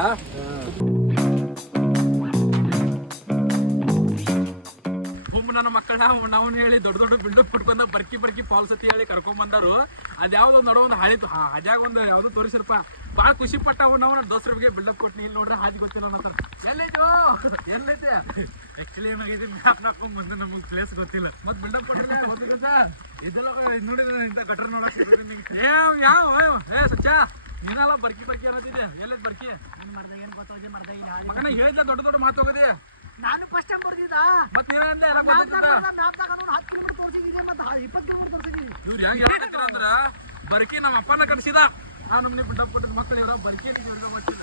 ನನ್ನ ನಾವು ಹೇಳಿ ದೊಡ್ಡ ದೊಡ್ಡ ಬಿಲ್ಡಪ್ ಕೊಟ್ಕೊಂಡ ಬರ್ಕಿ ಬರ್ಕಿ ಫಾಲ್ಸ್ ಅತಿ ಹೇಳಿ ಕರ್ಕೊಂಡ್ ಬಂದಾರು. ಅದ್ಯಾವುದೋ ನೋಡೋ ಒಂದು ಹಳಿತು ಅದ್ಯಾಗ ಒಂದು ಯಾವ್ದು ತೋರಿಸಿರಪ್ಪ. ಭಾಳ ಖುಷಿ ಪಟ್ಟ ಅವ್ ನಾವು ದೋಸ್ತರ ಬಗ್ಗೆ ಬಿಲ್ಡಪ್ ಕೊಟ್ಟು ಇಲ್ಲಿ ನೋಡ್ರೆ ಹಾದಿ ಗೊತ್ತಿಲ್ಲ ಅಂತ ಎಲ್ಲೈತು ಎಲ್ಲೈತೆ ಆ್ಯಕ್ಚುಲಿ ಏನಾಗಿದೆ? ಮ್ಯಾಪ್ ಹಾಕೊಂಡ್ ಬಂದು. ನಮಗೆ ಪ್ಲೇಸ್ ಗೊತ್ತಿಲ್ಲ. ಮತ್ತೆ ಬಿಲ್ಡಪ್ ಕೊಟ್ಟಿಲ್ಲ ಗೊತ್ತಿಲ್ಲ ಇದೆಲ್ಲ ನೋಡಿದ್ರೆ ಇಂಥ ಗಟ್ರ ನೋಡಕ್ ಏ ಯಾವ ಏ ಸಚ್ಚ ನೀನೆಲ್ಲ ಬರ್ಕಿ ಬರ್ಕಿ ಅನ್ನೋದಿದೆ. ಎಲ್ಲೈತೆ ಬರ್ಕಿ? ಮಗನ ಹೇಳಿದ್ದೆ ದೊಡ್ಡ ದೊಡ್ಡ ಮಾತು ಹೋಗದೆ. ನಾನು ಫಸ್ಟ್ ಟೈಮ್ ಬರ್ತಿದ್ದ ಮತ್ತೆ ಗೊತ್ತಿದ್ದ ಹತ್ತು ಕಿಲೋಮೀಟರ್ ತೋರಿಸಿದೆ ಮತ್ತೆ ಇಪ್ಪತ್ತು ಕಿಲೋಮೀಟರ್ ತೋರಿಸಿದ್ದೀನಿ ಇವ್ರು ಹೆಂಗೆ ಹೇಳ್ತಾರೆ ಅಂದ್ರೆ ಬರ್ಕಿ ನಮ್ಮ ಅಪ್ಪನ ಕಟ್ಸಿದ ನಾನು ನಿಮ್ಗೆ ಬಿಟ್ಟ ಕೊಟ್ಟಿದ್ದ ಮಕ್ಕಳು ಇವ್ರ ಬರ್ಕಿ ಮಾಡ್ತಿದ್ದ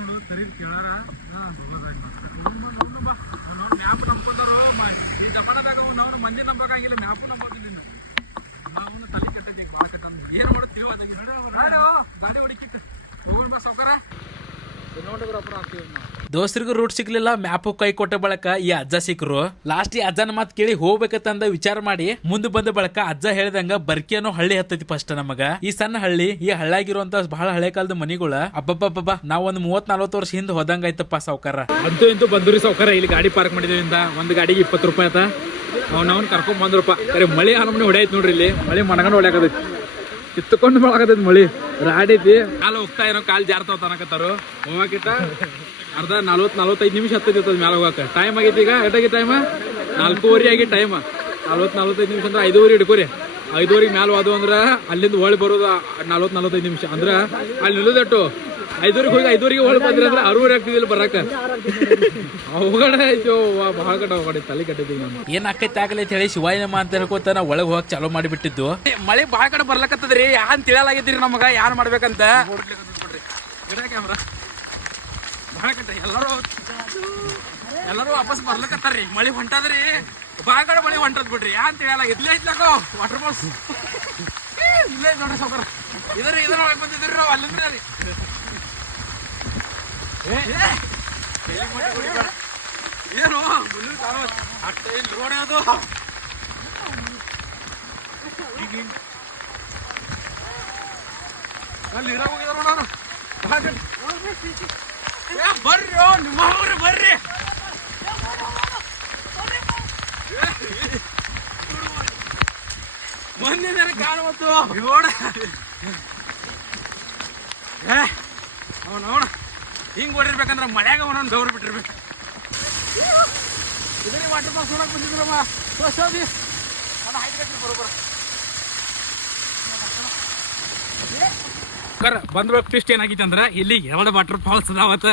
ನೋಡು ಸರಿ ಕೇಳಾರ? ಮ್ಯಾಪ್ ನಂಬ್ಕೊಂಡಾರು ಈ ದಬ್ಬಣದಾಗ ನಾವು ಮಂದಿ ನಂಬಕಾಗಿಲ್ಲ ಮ್ಯಾಪ್ ನಂಬಕಿಲ್ಲ ನಾವು ತಲೆ ಕೆಟ್ಟೈತಿ ಭಾಳ ಕೆಟ್ಟ ಏನು ಮಾಡುತ್ತೀವಿ ಅದಾಗಿ ಗಾಡಿ ಹೊಡಿಕಿತ್ತು ಹೋಗೋಣ ಬಾ ಸಾವ್ಕಾರ ದೋಸ್ತ್ರಿಗೂ ರೂಟ್ ಸಿಗ್ಲಿಲ್ಲ ಮ್ಯಾಪು ಕೈ ಕೊಟ್ಟ ಬಳಕ ಈ ಅಜ್ಜ ಸಿಕ್ಕರು ಲಾಸ್ಟ್ ಈ ಅಜ್ಜನ ಮಾತು ಕೇಳಿ ಹೋಗ್ಬೇಕಂತ ವಿಚಾರ ಮಾಡಿ ಮುಂದೆ ಬಂದ ಬಳಕ ಅಜ್ಜ ಹೇಳ್ದಂಗ ಅನ್ನೋ ಹಳ್ಳಿ ಹತ್ತೈತಿ ಫಸ್ಟ್ ನಮಗ. ಈ ಸಣ್ಣ ಹಳ್ಳಿ ಈ ಹಳ್ಳಿಯಾಗಿರುವಂತ ಬಹಳ ಹಳೆ ಕಾಲದ ಮನಿಗಳ ಅಬ್ಬಬ್ಬಬ್ಬ ನಾವ್ ಒಂದ್ ಮೂವತ್ ನಲ್ವತ್ತು ವರ್ಷ ಹಿಂದ್ ಹೋದಂಗ ಐತಪ್ಪ ಸಾವ್ಕಾರ. ಅಂತೂ ಇಂತೂ ಬಂದ್ರಿ ಸೌಕಾರ ಇಲ್ಲಿ ಗಾಡಿ ಪಾರ್ಕ್ ಮಾಡಿದ್ರಿಂದ ಒಂದು ಗಾಡಿಗೆ ಇಪ್ಪತ್ತು ರೂಪಾಯಿ ಆತ. ಅವ್ನ ಕರ್ಕೊಂಡ್ ಬಂದ್ರಪ್ಪ ಅರೆ ಮಳಿ ಹನುಮನೆ ಹೊಡೆಯ್ತು ನೋಡ್ರಿ ಇಲ್ಲಿ. ಮಳಿ ಮಣಗಂಡ್ ಹೊಡ್ಯಾಕತೈತಿ ಕಿತ್ತುಕೊಂಡು ಬಳಕತೈತಿ ಮಳಿ. ರಾಡೈತಿ ಕಾಲ ಹೋಗ್ತಾ ಏನೋ ಕಾಲ್ ಜಾರ್ತಾವ್ ತನಕತ್ತಾರು. ಹೋಗಕ್ಕಿಟ್ಟ ಅರ್ಧ ನಲ್ವತ್, ನಲ್ವತ್ತೈದು ನಿಮಿಷ ಹತ್ತೈತಿ ಮ್ಯಾಲ ಹೋಗಕ್ಕೆ ಟೈಮ್ ಆಗೈತಿ ಈಗ? ಎಷ್ಟಾಗಿ ಟೈಮ್ ನಾಲ್ಕೂವರೆ ಆಗಿ ಟೈಮ್ ನಲ್ವತ್, ನಲ್ವತ್ತೈದು ನಿಮಿಷ ಅಂದ್ರೆ ಐದುವರೆ ಹಿಡ್ಕೋರಿ. ಐದುವರೆಗೆ ಮ್ಯಾಲ ಹೋದ್ವು ಅಂದ್ರೆ ಅಲ್ಲಿಂದ ಹೊಳಿ ಬರೋದು ನಲ್ವತ್, ನಲ್ವತ್ತೈದು ನಿಮಿಷ. ಅಂದ್ರೆ ಅಲ್ಲಿ ನಿಲ್ಲದಟ್ಟು? ಐದುವರೆಗೆ ಹೋಗಿ ಐದೂರಿಗೆ ಒಳಗೆ ಬಂದ್ರಿ ಅಂದ್ರೆ ಅರೂರ್ ಆಗ್ತಿದಿಲ್ಲ ಬರಾಕ ಅವಗಡ ಆಯ್ತು. ಭಾಳ ಕಟ್ಟ ಅವಗಡೆ ತಲೆ ಕಟ್ಟಿದ್ದೀವಿ ನಾನು. ಏನ್ ಆಕೈತಿ ಆಗಲಿ ಅಂತ ಹೇಳಿ ಶಿವಾಯನಮ್ಮ ಅಂತ ಹೇಳ್ಕೊತಾನ ಒಳಗೆ ಹೋಗಿ ಚಾಲೂ ಮಾಡಿಬಿಟ್ಟಿದ್ದು. ಮಳೆ ಬಹಳ ಕಡೆ ಬರ್ಲಕತ್ತದ್ರಿ. ಯಾನ್ ತಿಳಿಯಲಾಗೈತಿರಿ ನಮಗ? ಯಾರು ಮಾಡ್ಬೇಕಂತ? ಬಹಳ ಕಟ್ಟ ಎಲ್ಲರೂ ಎಲ್ಲರೂ ವಾಪಸ್ ಬರ್ಲಕತ್ತಾರ್ರಿ. ಮಳಿ ಹೊಂಟದ್ರಿ. ಬಹಳ ಕಡೆ ಮಳಿ ಹೊಂಟದ್ ಬಿಡ್ರಿ. ಯಾನ್ ತಿಳಿಯಲಾಗ ಇಲ್ಲೇ ಐತ್ಲಾಕೋ ವಾಟರ್ ಬಾಲ್ಸ್ ಇಲ್ಲೇ ಐತ್ ನೋಡ್ರಿ ಸಾವ್ಕಾರ. ಇದ್ರ ಇದ್ರ ಒಳಗೆ ಬಂದಿದ್ರಿ ನಾವು. ಅಲ್ಲಿಂದ್ರಿ ರೀ ಏ, ಏ, ಎಲ್ಲಿ ಮಾಡಿ ಹೊಡಿಬೇಡ. ಏನು ಮುನ್ನೂರು ಕಾಲು ಅಟ್ಟ ಇಲ್ಲಿ ರೋಡ್ ಅದು ಅಲ್ಲಿ ಇರೋ ಹೋಗಿದಾರ ನೋಡೋರು ಏ ಬರ್ರಿ ಓ, ನಿಮ್ಮ ಅವ್ರು ಬರ್ರಿ ಮಂದಿನ ಕಾಣವತ್ತು ನೋಡ ಏ ಅವನು ಅವನು ಹಿಂಗ್ ಓಡಿರ್ಬೇಕಂದ್ರೆ ಮಳ್ಯಾಗ ಅವನೊಂದು ಗೌರ್ ಬಿಟ್ಟಿರ್ಬೇಕು. ಇದರಿ ವಾಟರ್ ಪಾರ್ಕ್ ನೋಡಕ್ಕೆ ಬಂದಿದ್ರಮ್ಮ. ಸೋದಿ ಅದು ಹೈಟ್ ಕಟ್ರಿ ಬರೋಬರ ಕರ್ ಬಂದ ಟ್ವಿಸ್ಟ್ ಏನಾಗಿತ್ತು ಅಂದ್ರೆ, ಇಲ್ಲಿ ಎರಡು ವಾಟರ್ ಫಾಲ್ಸ್ ಅದಾವತ್ತ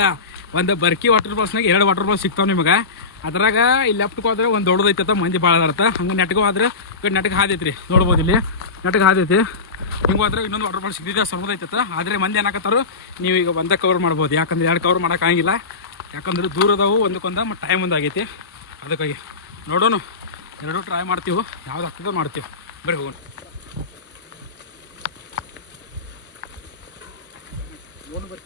ಒಂದು ಬರ್ಕಿ ವಾಟರ್ ಫಾಲ್ಸ್ನಾಗ ಎರಡು ವಾಟರ್ ಫಾಲ್ಸ್ ಸಿಗ್ತಾವೆ ನಿಮಗೆ. ಅದ್ರಾಗ ಇಲ್ಲಿ ಲೆಫ್ಟ್ಗೆ ಹೋದ್ರೆ ಒಂದು ದೊಡ್ಡದೈತತ್ತ ಮಂದಿ ಭಾಳ ಅದಾರತ್ತ ಹಂಗೆ ನೆಟ್ಗೆ ಹೋದ್ರೆ ಈ ಕಡೆ ನೆಟ್ಗೆ ಹಾದೈತ್ರಿ. ನೋಡ್ಬೋದು ಇಲ್ಲಿ. ನೆಟ್ಗೆ ಹಾದೈತಿ. ಹಿಂಗೆ ಹೋದ್ರೆ ಇನ್ನೊಂದು ವಾಟರ್ ಫಾಲ್ಸ್ ಇದ್ದಿದೆ ಸಣ್ಣದೈತತ್ತ ಆದರೆ ಮಂದಿ ಏನಾಕತ್ತಾರು, ನೀವು ಈಗ ಒಂದೇ ಕವರ್ ಮಾಡ್ಬೋದು. ಯಾಕಂದ್ರೆ ಎರಡು ಕವರ್ ಮಾಡೋಕ್ಕಾಗಿಲ್ಲ ಯಾಕಂದ್ರೆ ದೂರದವು ಒಂದಕ್ಕೊಂದ, ಮತ್ತು ಟೈಮ್ ಒಂದು ಆಗೈತಿ. ಅದಕ್ಕಾಗಿ ನೋಡೋಣ ಎರಡು ಟ್ರೈ ಮಾಡ್ತೀವಿ. ಯಾವ್ದು ಆಗ್ತದೋ ಮಾಡ್ತೀವಿ. ಬರೀ ಹೋಗೋಣ. ನೋಡ್ರಿ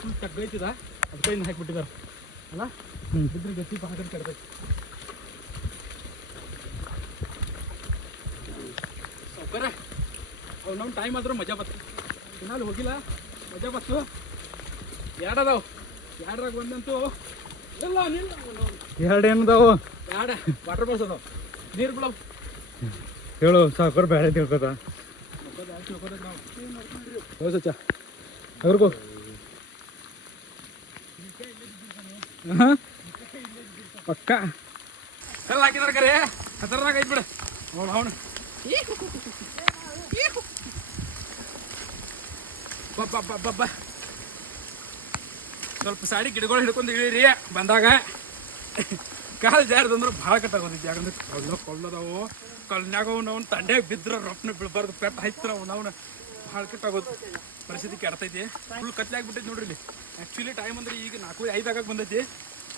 ಫುಲ್ ತಗ್ಗೈತಿದ ಅದಕ್ಕೆ ಇನ್ನು ಹಾಕಿಬಿಟ್ಟಿದ್ದಾರೆ ಅಲ್ಲ? ಇದ್ರ ಗತಿ ಭಾಳ ಕೆಡ್ತೈತಿ ಸೌಕರ್ಯ. ಅವ್ ನಮ್ಮ ಟೈಮ್ ಆದ್ರೂ ಮಜಾ ಬತ್ತು ಇನ್ನಲ್ಲಿ ಹೋಗಿಲ್ಲ? ಮಜಾ ಬತ್ತು ಎರಡು ಅದಾವ ಎರಡ್ರಾಗ ಬಂದಂತೂ ಇಲ್ಲ ನಿಲ್ಲ. ಎರಡು ಏನದಾವು ಎರಡು. ವಾಟರ್ ಬಾಲ್ಸ್ ಅದಾವ. ನೀರು ಬಿಡವು. ಹೇಳು ಸಾಕರ್ ಬೇರೆ ತಿಳ್ಕೊತ. ಸಚ್ಚ. ಅವ್ರಿಗೂ ಪಕ್ಕ. ಕಲ್ಲ ಹಾಕಿದಾರ ಕರೆ. ಹತ್ತರದಾಗ ಐತ್ ಬಿಡ. ಅವನು. ಅವನು ಸ್ವಲ್ಪ ಸಾಡಿ ಗಿಡಗಳು ಹಿಡ್ಕೊಂಡು ಇಳಿರಿ. ಬಂದಾಗ ಕಾಲು ಜಾರದಂದ್ರೆ ಭಾಳ ಕಟ್ಟಾಗೋದೈತಿ ಯಾಕಂದ್ರೆ ಕಳ್ಳ ಕೊಳ್ಳದವು ಕಳ್ನ್ಯಾಗ ಅವ್ನು ತಂಡ್ಯಾಗ ಬಿದ್ರ ರೊಪ್ಪನ ಬಿಡಬಾರ್ದು ಪೆಟ್ಟ ಹೈತ್ರ ಅವ್ನು ಅವನು. ಭಾಳ ಕೆಟ್ಟಾಗೋದು ಪರಿಸ್ಥಿತಿ ಕೆಡ್ತೈತಿ ಫುಲ್ ಕತ್ಲೆ ಆಗ್ಬಿಟ್ಟೈತಿ ನೋಡ್ರಿ ಇಲ್ಲಿ. ಆ್ಯಕ್ಚುಲಿ ಟೈಮ್ ಅಂದ್ರೆ ಈಗ ನಾಲ್ಕು ಐದು ಆಗಕ್ಕೆ ಬಂದೈತಿ.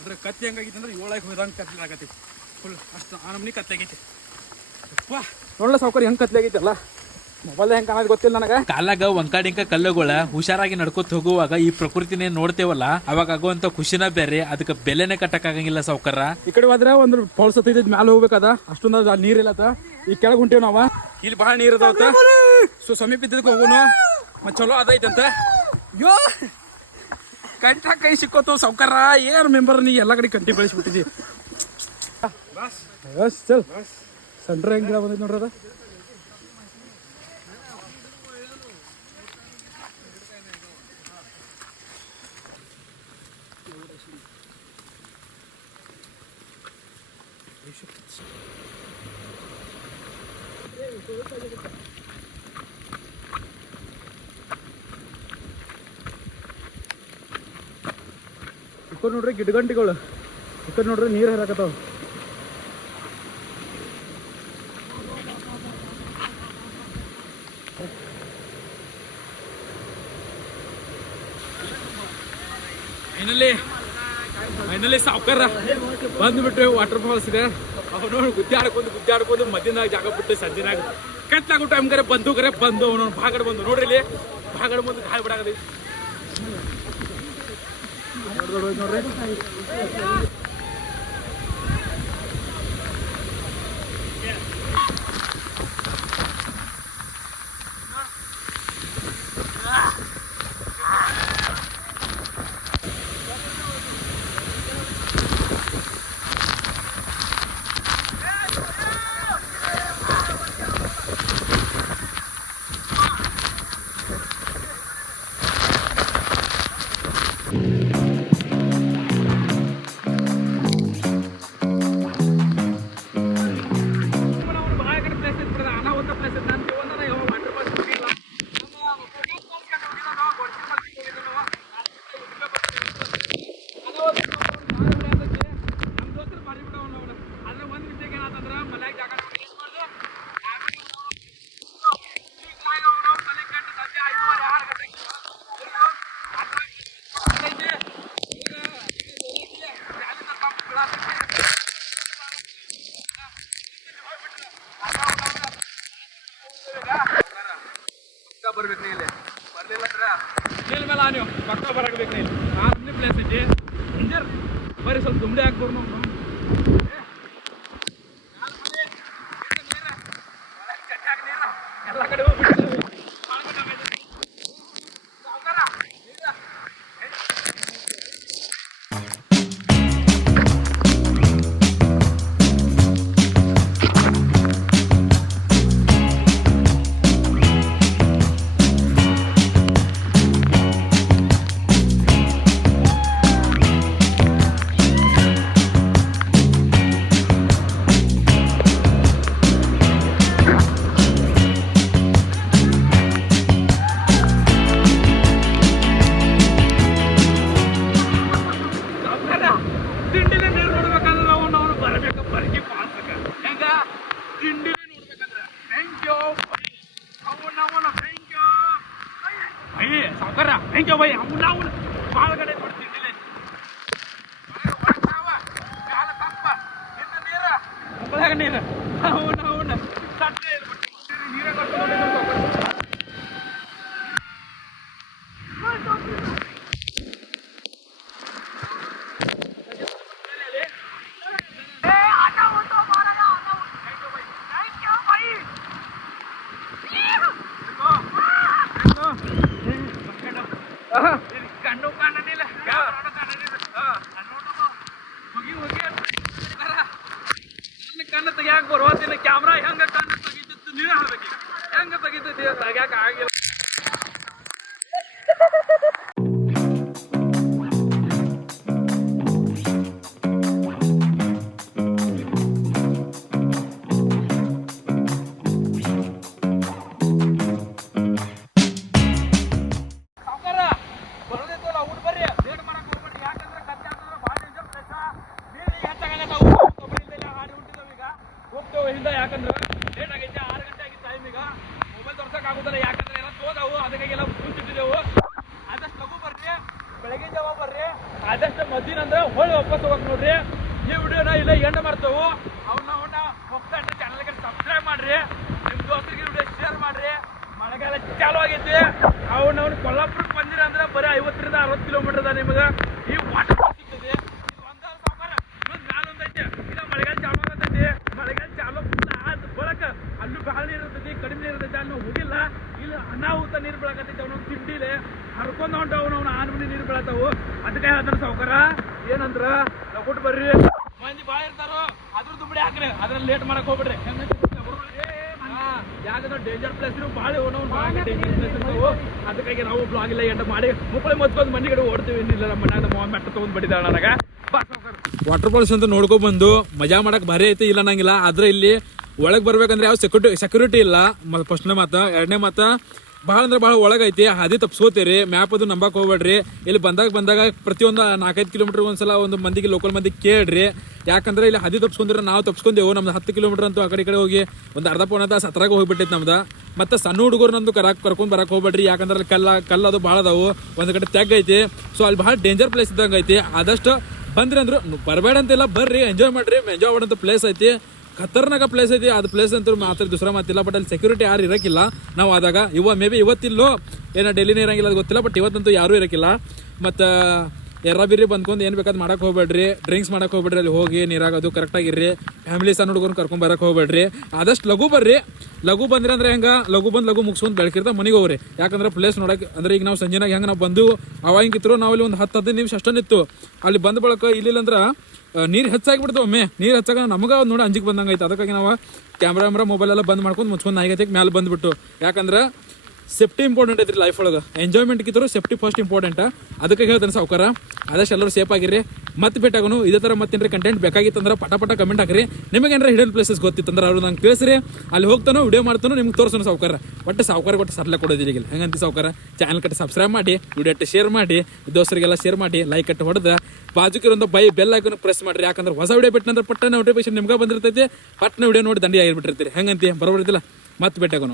ಅದ್ರ ಕತ್ತೆ ಹಂಗಾಗಿತ್ತು ಅಂದ್ರೆ ಏಳಾಗಿ ಹೋದಂಗೆ ಕತ್ಲೆ ಆಗತ್ತೆ ಫುಲ್ ಅಷ್ಟು ಆ ನಮ್ನಿ ಕತ್ಲೆ ಆಗೈತಿ. ಅಪ್ಪ ನೋಡಲ್ಲ ಹೆಂಗ್ ಹೆಂಗೆ ಕತ್ಲೆ ಆಗೈತಿ ಅಲ್ಲ ಮೊಬೈಲ್ ಹೆಂಗೆ ಕಾಣೋದು ಗೊತ್ತಿಲ್ಲ ನನಗೆ. ಕಾಲಾಗ ಒಂಕಾಡಿಂಕ ಕಲ್ಲುಗಳ ಹುಷಾರಾಗಿ ನಡ್ಕೊತ ಹೋಗುವಾಗ ಈ ಪ್ರಕೃತಿನೇ ನೋಡ್ತೇವಲ್ಲ ಅವಾಗ ಆಗುವಂತ ಖುಷಿನ ಬೇರೆ ಅದಕ್ಕೆ ಬೆಲೆನೇ ಕಟ್ಟಕ್ಕಾಗಂಗಿಲ್ಲ ಸಾವ್ಕಾರ. ಈ ಕಡೆ ಹೋದ್ರೆ ಒಂದು ಫಾಲ್ಸ್ ಹತ್ತೈತಿ ಮ್ಯಾಲ ಹೋಗ್ಬೇಕಾದ? ಅಷ್ಟೊಂದು ಅಲ್ಲಿ ನೀರ್ ಇಲ್ಲತ್ತ ಈ ಕೆಳಗೆ ಹೊಂಟೇವ್ ನಾವ. ಇಲ್ಲಿ ಬಹಳ ನೀರ್ ಅದಾವತ್ತ ಸೊ ಸಮೀಪ ಹೋಗೋಣ ಮತ್ ಚಲೋ ಅದೈತಂತ ಯೋ! ಕಂಠ ಕೈ ಸಿಕ್ಕೋತು ಸೌಕರ ಏನು ಮೆಂಬರ್ ನೀ ಎಲ್ಲ ಕಡೆ ಕಂಟಿ ಬೆಳೆಸ್ಬಿಟ್ಟಿದ್ದಿ ಬಸ್, ಚಲ್. ಹೆಂಗ್ ಬಂದೈತಿ ಕಡೆ ನೋಡ್ರಿ ಗಿಡಗಂಟಿಗಳು. ಕಡೆ ನೋಡ್ರಿ ನೀರು ಹರಿಯಾಕತ್ತಾವ ಫೈನಲಿ ಫೈನಲಿ ಬಂದ್ಬಿಟ್ರೆ ವಾಟರ್ ಫಾಲ್ಸ್ ಇದೆ. ಅವನು ಗುದ್ದಾಡ್ಕೊಂಡು ಗುದ್ದಾಡ್ಕೊಂಡು ಮಧ್ಯದಾಗ ಜಾಗ ಬಿಟ್ಟು ಸಂಜೆನಾಗ ಟೈಮ್ ಕರೆ ಬಂದು ಕರೆ ಬಂದು ಅವನು ಭಾಗಡ್ ಬಂದು ನೋಡ್ರಿ ಇಲ್ಲಿ. ಭಾಗಡ್ ಬಂದು ಕಾಯಿ ಬಿಡಾಗದಿ Correcto, correcto. ಬರ್ಬೇಕು ಇಲ್ಲಿ ಬರ್ಲಿಲ್ಲ ಅಂದ್ರೆ ನೀಲ್ ಮೇಲೆ ನೀವು ಪಕ್ಕ ಬರಬೇಕು ಇಲ್ಲಿ ಪ್ಲೇಸ್ ಐತಿ. ಬರ್ರಿ ಸ್ವಲ್ಪ ದುಂಡೆ ಹಾಕ್ಬಾರ್ದು ಆದಷ್ಟು ಮದ್ದಿನ ಅಂದ್ರೆ ಹೋಳಿ ವಾಪಸ್ ಹೋಗಕ್ ನೋಡ್ರಿ. ಈ ವಿಡಿಯೋನ ಇಲ್ಲ ಎಂಡ್ ಮಾಡ್ತೇವೆ. ಅವನ್ನ ಅವನ್ನ ಹೋಗ್ತಾ ಚಾನಲ್ಗೆ ಸಬ್ಸ್ಕ್ರೈಬ್ ಮಾಡ್ರಿ. ನಿಮ್ ದೋಸ್ತರಿಗೆ ವಿಡಿಯೋ ಶೇರ್ ಮಾಡ್ರಿ. ಮಳೆಗಾಲ ಚಾಲು ಆಗೈತಿ. ಅವನ್ನ ಅವ್ನು ಕೊಲ್ಲಾಪುರಕ್ಕೆ ಬಂದಿರ ಅಂದ್ರೆ ಬರೀ ಐವತ್ತರಿಂದ ಅರವತ್ತು ಕಿಲೋಮೀಟರ್ ಅದ ನಿಮಗೆ. ಈ ವಾಟರ್ ಫಾಲ್ ಸಿಗ್ತದೆ ಇದು ಒಂದ ಸಾವುಕಾರ ಇನ್ನೊಂದು ಮ್ಯಾಲ ಐತಿ ಇಲ್ಲ ಮಳೆಗಾಲ ಚಾಲು ಆಗತೈತಿ ಮಳೆಗಾಲ ಚಾಲು ಆದ ಬಳಕ ಅಲ್ಲೂ ಭಾಳ ನೀರು ಇರ್ತೈತಿ ಕಡಿಮೆ ನೀರು ಇರ್ತೈತಿ ಅಲ್ಲಿ ನಾವು ಹೋಗಿಲ್ಲ ಇಲ್ಲಿ ಅನಾಹುತ ನೀರು ಬೆಳಕತ್ತೈತಿ ಅವನು ತಿಂಡಿಲೆ ಹರ್ಕೊಂಡ್ ಹೊಂಟ ಅವನು ಅವ್ನ ಆನ್ಮನಿ ನೀರು ಬೆಳತಾವು ಅದಕ್ಕೆ ಹೇಳ್ತಾರ ಸಾವುಕಾರ ಏನಂದ್ರ ಲಗುಟ್ ಬರ್ರಿ ಮಂದಿ ಭಾಳ ಇರ್ತಾರೋ ಅದ್ರ ದುಂಬಡಿ ಹಾಕ್ರಿ ಅದ್ರಲ್ಲಿ ಲೇಟ್ ಮಾಡಕ್ ಹೋಗ್ಬಿಡ್ರಿ ಯಾಕಂದ್ರೆ ಡೇಂಜರ್ ಪ್ಲೇಸ್ ಭಾಳ ಡೇಂಜರ್ ಪ್ಲೇಸ್ ಇರ್ತಾವು ನಾವು ಎಂಟ ಮಾಡಿ. ಮುಕ್ಕಳಿ ಮತ್ಕೊಂಡು ಮನೆ ಕಡೆ ಓಡ್ತೀವಿ. ಇಲ್ಲ ನಮ್ಮ ಮನ್ಯಾಗ ನಮ್ಮ ಮೆಟ್ಟ ತಗೊಂಡ್ ಬಡಿದಾಳ ನನಗ. ವಾಟರ್ ಫಾಲ್ಸ್ ಅಂತ ನೋಡ್ಕೊ ಬಂದು ಮಜಾ ಮಾಡಕ್ ಭಾರಿ ಐತಿ, ಇಲ್ಲ ನಂಗಿಲ್ಲ ಆದ್ರೆ ಇಲ್ಲಿ ಒಳಗ್ ಬರ್ಬೇಕಂದ್ರೆ ಯಾವ ಸೆಕ್ಯೂರಿಟಿ ಸೆಕ್ಯೂರಿಟಿ ಇಲ್ಲ. ಫಸ್ಟ್ನೇ ಮಾತ, ಎರಡನೇ ಮಾತ ಭಾಳ ಅಂದ್ರೆ ಭಾಳ ಒಳಗೈತಿ. ಅದೇ ತಪ್ಸ್ಕೋತೀರಿ. ಮ್ಯಾಪ್ ಅದು ನಂಬಕ್ ಹೋಗ್ಬೇಡ್ರಿ. ಇಲ್ಲಿ ಬಂದಾಗ ಬಂದಾಗ ಪ್ರತಿಯೊಂದು ನಾಲ್ಕೈದು ಕಿಲೋಮೀಟರ್ ಒಂದ್ಸಲ ಒಂದು ಮಂದಿಗೆ ಲೋಕಲ್ ಮಂದಿಗೆ ಕೇಳ್ರಿ. ಯಾಕಂದ್ರೆ ಇಲ್ಲಿ ಹದಿ ತಪ್ಸ್ಕೊಂಡ್ರೆ ನಾವು ತಪ್ಸ್ಕೊಂಡೆವು. ನಮ್ದು ಹತ್ತು ಕಿಲೋಮೀಟರ್ ಅಂತೂ ಆ ಕಡೆ ಕಡೆ ಹೋಗಿ ಒಂದು ಅರ್ಧ ಪೌನ ತಾಸು ಹತ್ರಾಗ ಹೋಗ್ಬಿಟ್ಟೈತೆ ನಮ್ದು. ಮತ್ತೆ ಸಣ್ಣ ಹುಡುಗರ್ನಂದು ಕರಾಕ್ ಕರ್ಕೊಂಡು ಬರಕ್ ಹೋಗ್ಬೇಡ್ರಿ. ಯಾಕಂದ್ರೆ ಅಲ್ಲಿ ಕಲ್ಲ ಕಲ್ಲ ಅದು ಭಾಳ ಅದಾವು. ಒಂದು ಕಡೆ ತೆಗ್ ಐತಿ ಸೊ ಅಲ್ಲಿ ಭಾಳ ಡೇಂಜರ್ ಪ್ಲೇಸ್ ಇದ್ದಂಗೆ ಐತಿ ಆದಷ್ಟು ಬಂದ್ರಿ ಅಂದ್ರು ಬರಬೇಡ ಅಂತಿಲ್ಲ ಬರ್ರಿ ಎಂಜಾಯ್ ಮಾಡ್ರಿ. ಎಂಜಾಯ್ ಮಾಡೋಂಥ ಪ್ಲೇಸ್ ಐತಿ. ಖತರ್ನಾಗ ಪ್ಲೇಸ್ ಐತಿ ಅದು ಪ್ಲೇಸ್ ಅಂತೂ ಮಾತ್ರ ದುಸರ ಮಾತಿಲ್ಲ ಬಟ್ ಅಲ್ಲಿ ಸೆಕ್ಯೂರಿಟಿ ಯಾರು ಇರಕ್ಕಿಲ್ಲ ನಾವು ಆದಾಗ, ಇವ ಮೇ ಬಿ ಇವತ್ತಿಲ್ಲೋ ಏನೋ ಡೆಲ್ಲಿನೇ ಇರಂಗಿಲ್ಲ ಅದು ಗೊತ್ತಿಲ್ಲ ಬಟ್ ಇವತ್ತಂತೂ ಯಾರೂ ಇರಕ್ಕಿಲ್ಲ ಮತ್ತು ಎರ್ರ ಬಿರ್ರಿ ಬಂದ್ಕೊಂಡು ಏನು ಬೇಕಾದ್ ಮಾಡಕ್ ಹೋಗ್ಬೇಡ್ರಿ. ಡ್ರಿಂಕ್ಸ್ ಮಾಡಕ್ಕೆ ಹೋಗ್ಬೇಡ್ರಿ, ಅಲ್ಲಿ ಹೋಗಿ ನೀರಾಗ ಅದು ಕರೆಕ್ಟ್ ಆಗಿರ್ರಿ ಫ್ಯಾಮಿಲಿ ಸಣ್ಣ ಹುಡುಗರು ಕರ್ಕೊಂಡ್ ಬರಕ್ ಹೋಗ್ಬೇಡ್ರಿ. ಆದಷ್ಟು ಲಘು ಬರ್ರಿ. ಲಘು ಬಂದ್ರೆ ಅಂದ್ರೆ ಹೆಂಗ? ಲಘು ಬಂದ್ ಲಘು ಮುಗಿಸ್ಕೊಂಡು ಬೆಳಕಿರ್ತ ಮನೆಗೆ ಹೋಗ್ರಿ. ಯಾಕಂದ್ರೆ ಪ್ಲೇಸ್ ನೋಡಕ್ಕೆ ಅಂದ್ರೆ ಈಗ ನಾವು ಸಂಜೆನಾಗ ಹೆಂಗೆ ನಾವು ಬಂದು ಅವಾಗಿತ್ತು ನಾವು ಇಲ್ಲಿ ಒಂದು ಹತ್ತು ಹದಿನೈದು ನಿಮಿಷ ಅಷ್ಟೇ ನಿತ್ತು ಅಲ್ಲಿ ಬಂದ ಬಳಕ ಇಲ್ಲಿಲ್ಲ ಅಂದ್ರೆ ನೀರು ಹೆಚ್ಚಾಗಿಬಿಡ್ತಾವ ಒಮ್ಮೆ. ನೀರು ಹೆಚ್ಚಾಗ ನಮಗ ನೋಡಿ ಅಂಜಿಗೆ ಬಂದಂಗೆ ಐತೆ ಅದಕ್ಕಾಗಿ ನಾವು ಕ್ಯಾಮ್ರಾ ಕ್ಯಾಮ್ರಾ ಮೊಬೈಲ್ ಎಲ್ಲ ಬಂದ್ ಮಾಡ್ಕೊಂಡು ಮುಚ್ಕೊಂಡು ನಾಯಿಗತಿಗೆ ಮ್ಯಾಲೆ ಬಂದ್ಬಿಟ್ಟು. ಯಾಕಂದ್ರೆ ಸೇಫ್ಟಿ ಇಂಪಾರ್ಟೆಂಟ್ ಐತ್ರಿ ಲೈಫ್ ಒಳಗೆ. ಎಂಜಾಯ್ಮೆಂಟ್ ಕಿತ್ತರು ಸೇಫ್ಟಿ ಫಸ್ಟ್ ಇಂಪಾರ್ಟೆಂಟ್ ಅದಕ್ಕೆ ಹೇಳ್ತಾನೆ ಸಾವುಕಾರ ಆದಷ್ಟು ಎಲ್ಲರೂ ಸೇಫ್ ಆಗಿರಿ. ಮತ್ತೆ ಭೇಟಾಗೋನು ಇದೇ ಥರ ಮತ್ತೇನ್ರಿ ಕಂಟೆಂಟ್ ಬೇಕಾಗಿತ್ತಂದ್ರೆ ಪಟ ಪಟ ಕಮೆಂಟ್ ಹಾಕ್ರಿ. ನಿಮಗೆ ಏನಾರ ಹಿಡನ್ ಪ್ಲೇಸಸ್ ಗೊತ್ತಿತ್ತಂದ್ರೆ ಅವ್ರು ನಂಗೆ ತಿಳಿಸ್ರಿ. ಅಲ್ಲಿ ಹೋಗ್ತಾನೋ ವಿಡಿಯೋ ಮಾಡ್ತಾನೋ, ನಿಮ್ಗೆ ತೋರಿಸೋಣ ಸಾವುಕಾರ. ಒಟ್ಟು ಸಾವುಕಾರ ಕೊಟ್ಟು ಸರ್ಲೆ ಕೊಡೋದಿಲ್ಲ ಹೆಂಗಂತ ಸಾವುಕಾರ? ಚಾನಲ್ ಕಟ್ಟಿ ಸಬ್ಸ್ಕ್ರೈಬ್ ಮಾಡಿ ವಿಡಿಯೋ ಅಟ್ಟು ಶೇರ್ ಮಾಡಿ, ದೋಸ್ತರಿಗೆಲ್ಲ ಶೇರ್ ಮಾಡಿ ಲೈಕ್ ಕಟ್ಟು ಹೊಡೆದ. ಬಾಜುಕಿರೊಂದು ಬೈ ಬೆಲ್ ಐಕನ್ ಪ್ರೆಸ್ ಮಾಡಿರಿ. ಯಾಕಂದ್ರೆ ಹೊಸ ವಿಡಿಯೋ ಬಿಟ್ಟನಂದ್ರೆ ಪಟ್ಟ ನೋಟಿಫಿಕೇಶನ್ ನಿಮ್ಗೆ ಬಂದಿರ್ತೈತಿ. ಪಟ್ಟನ ವಿಡಿಯೋ ನೋಡಿ ದಂಡಿ ಆಗಿರ್ಬಿಟ್ಟಿರ್ತೀರಿ ಹೆಂಗಂತಿ? ಬರೋಬರ್ತಿಲ್ಲ ಮತ್ತೆ ಭೇಟಾಗೋನು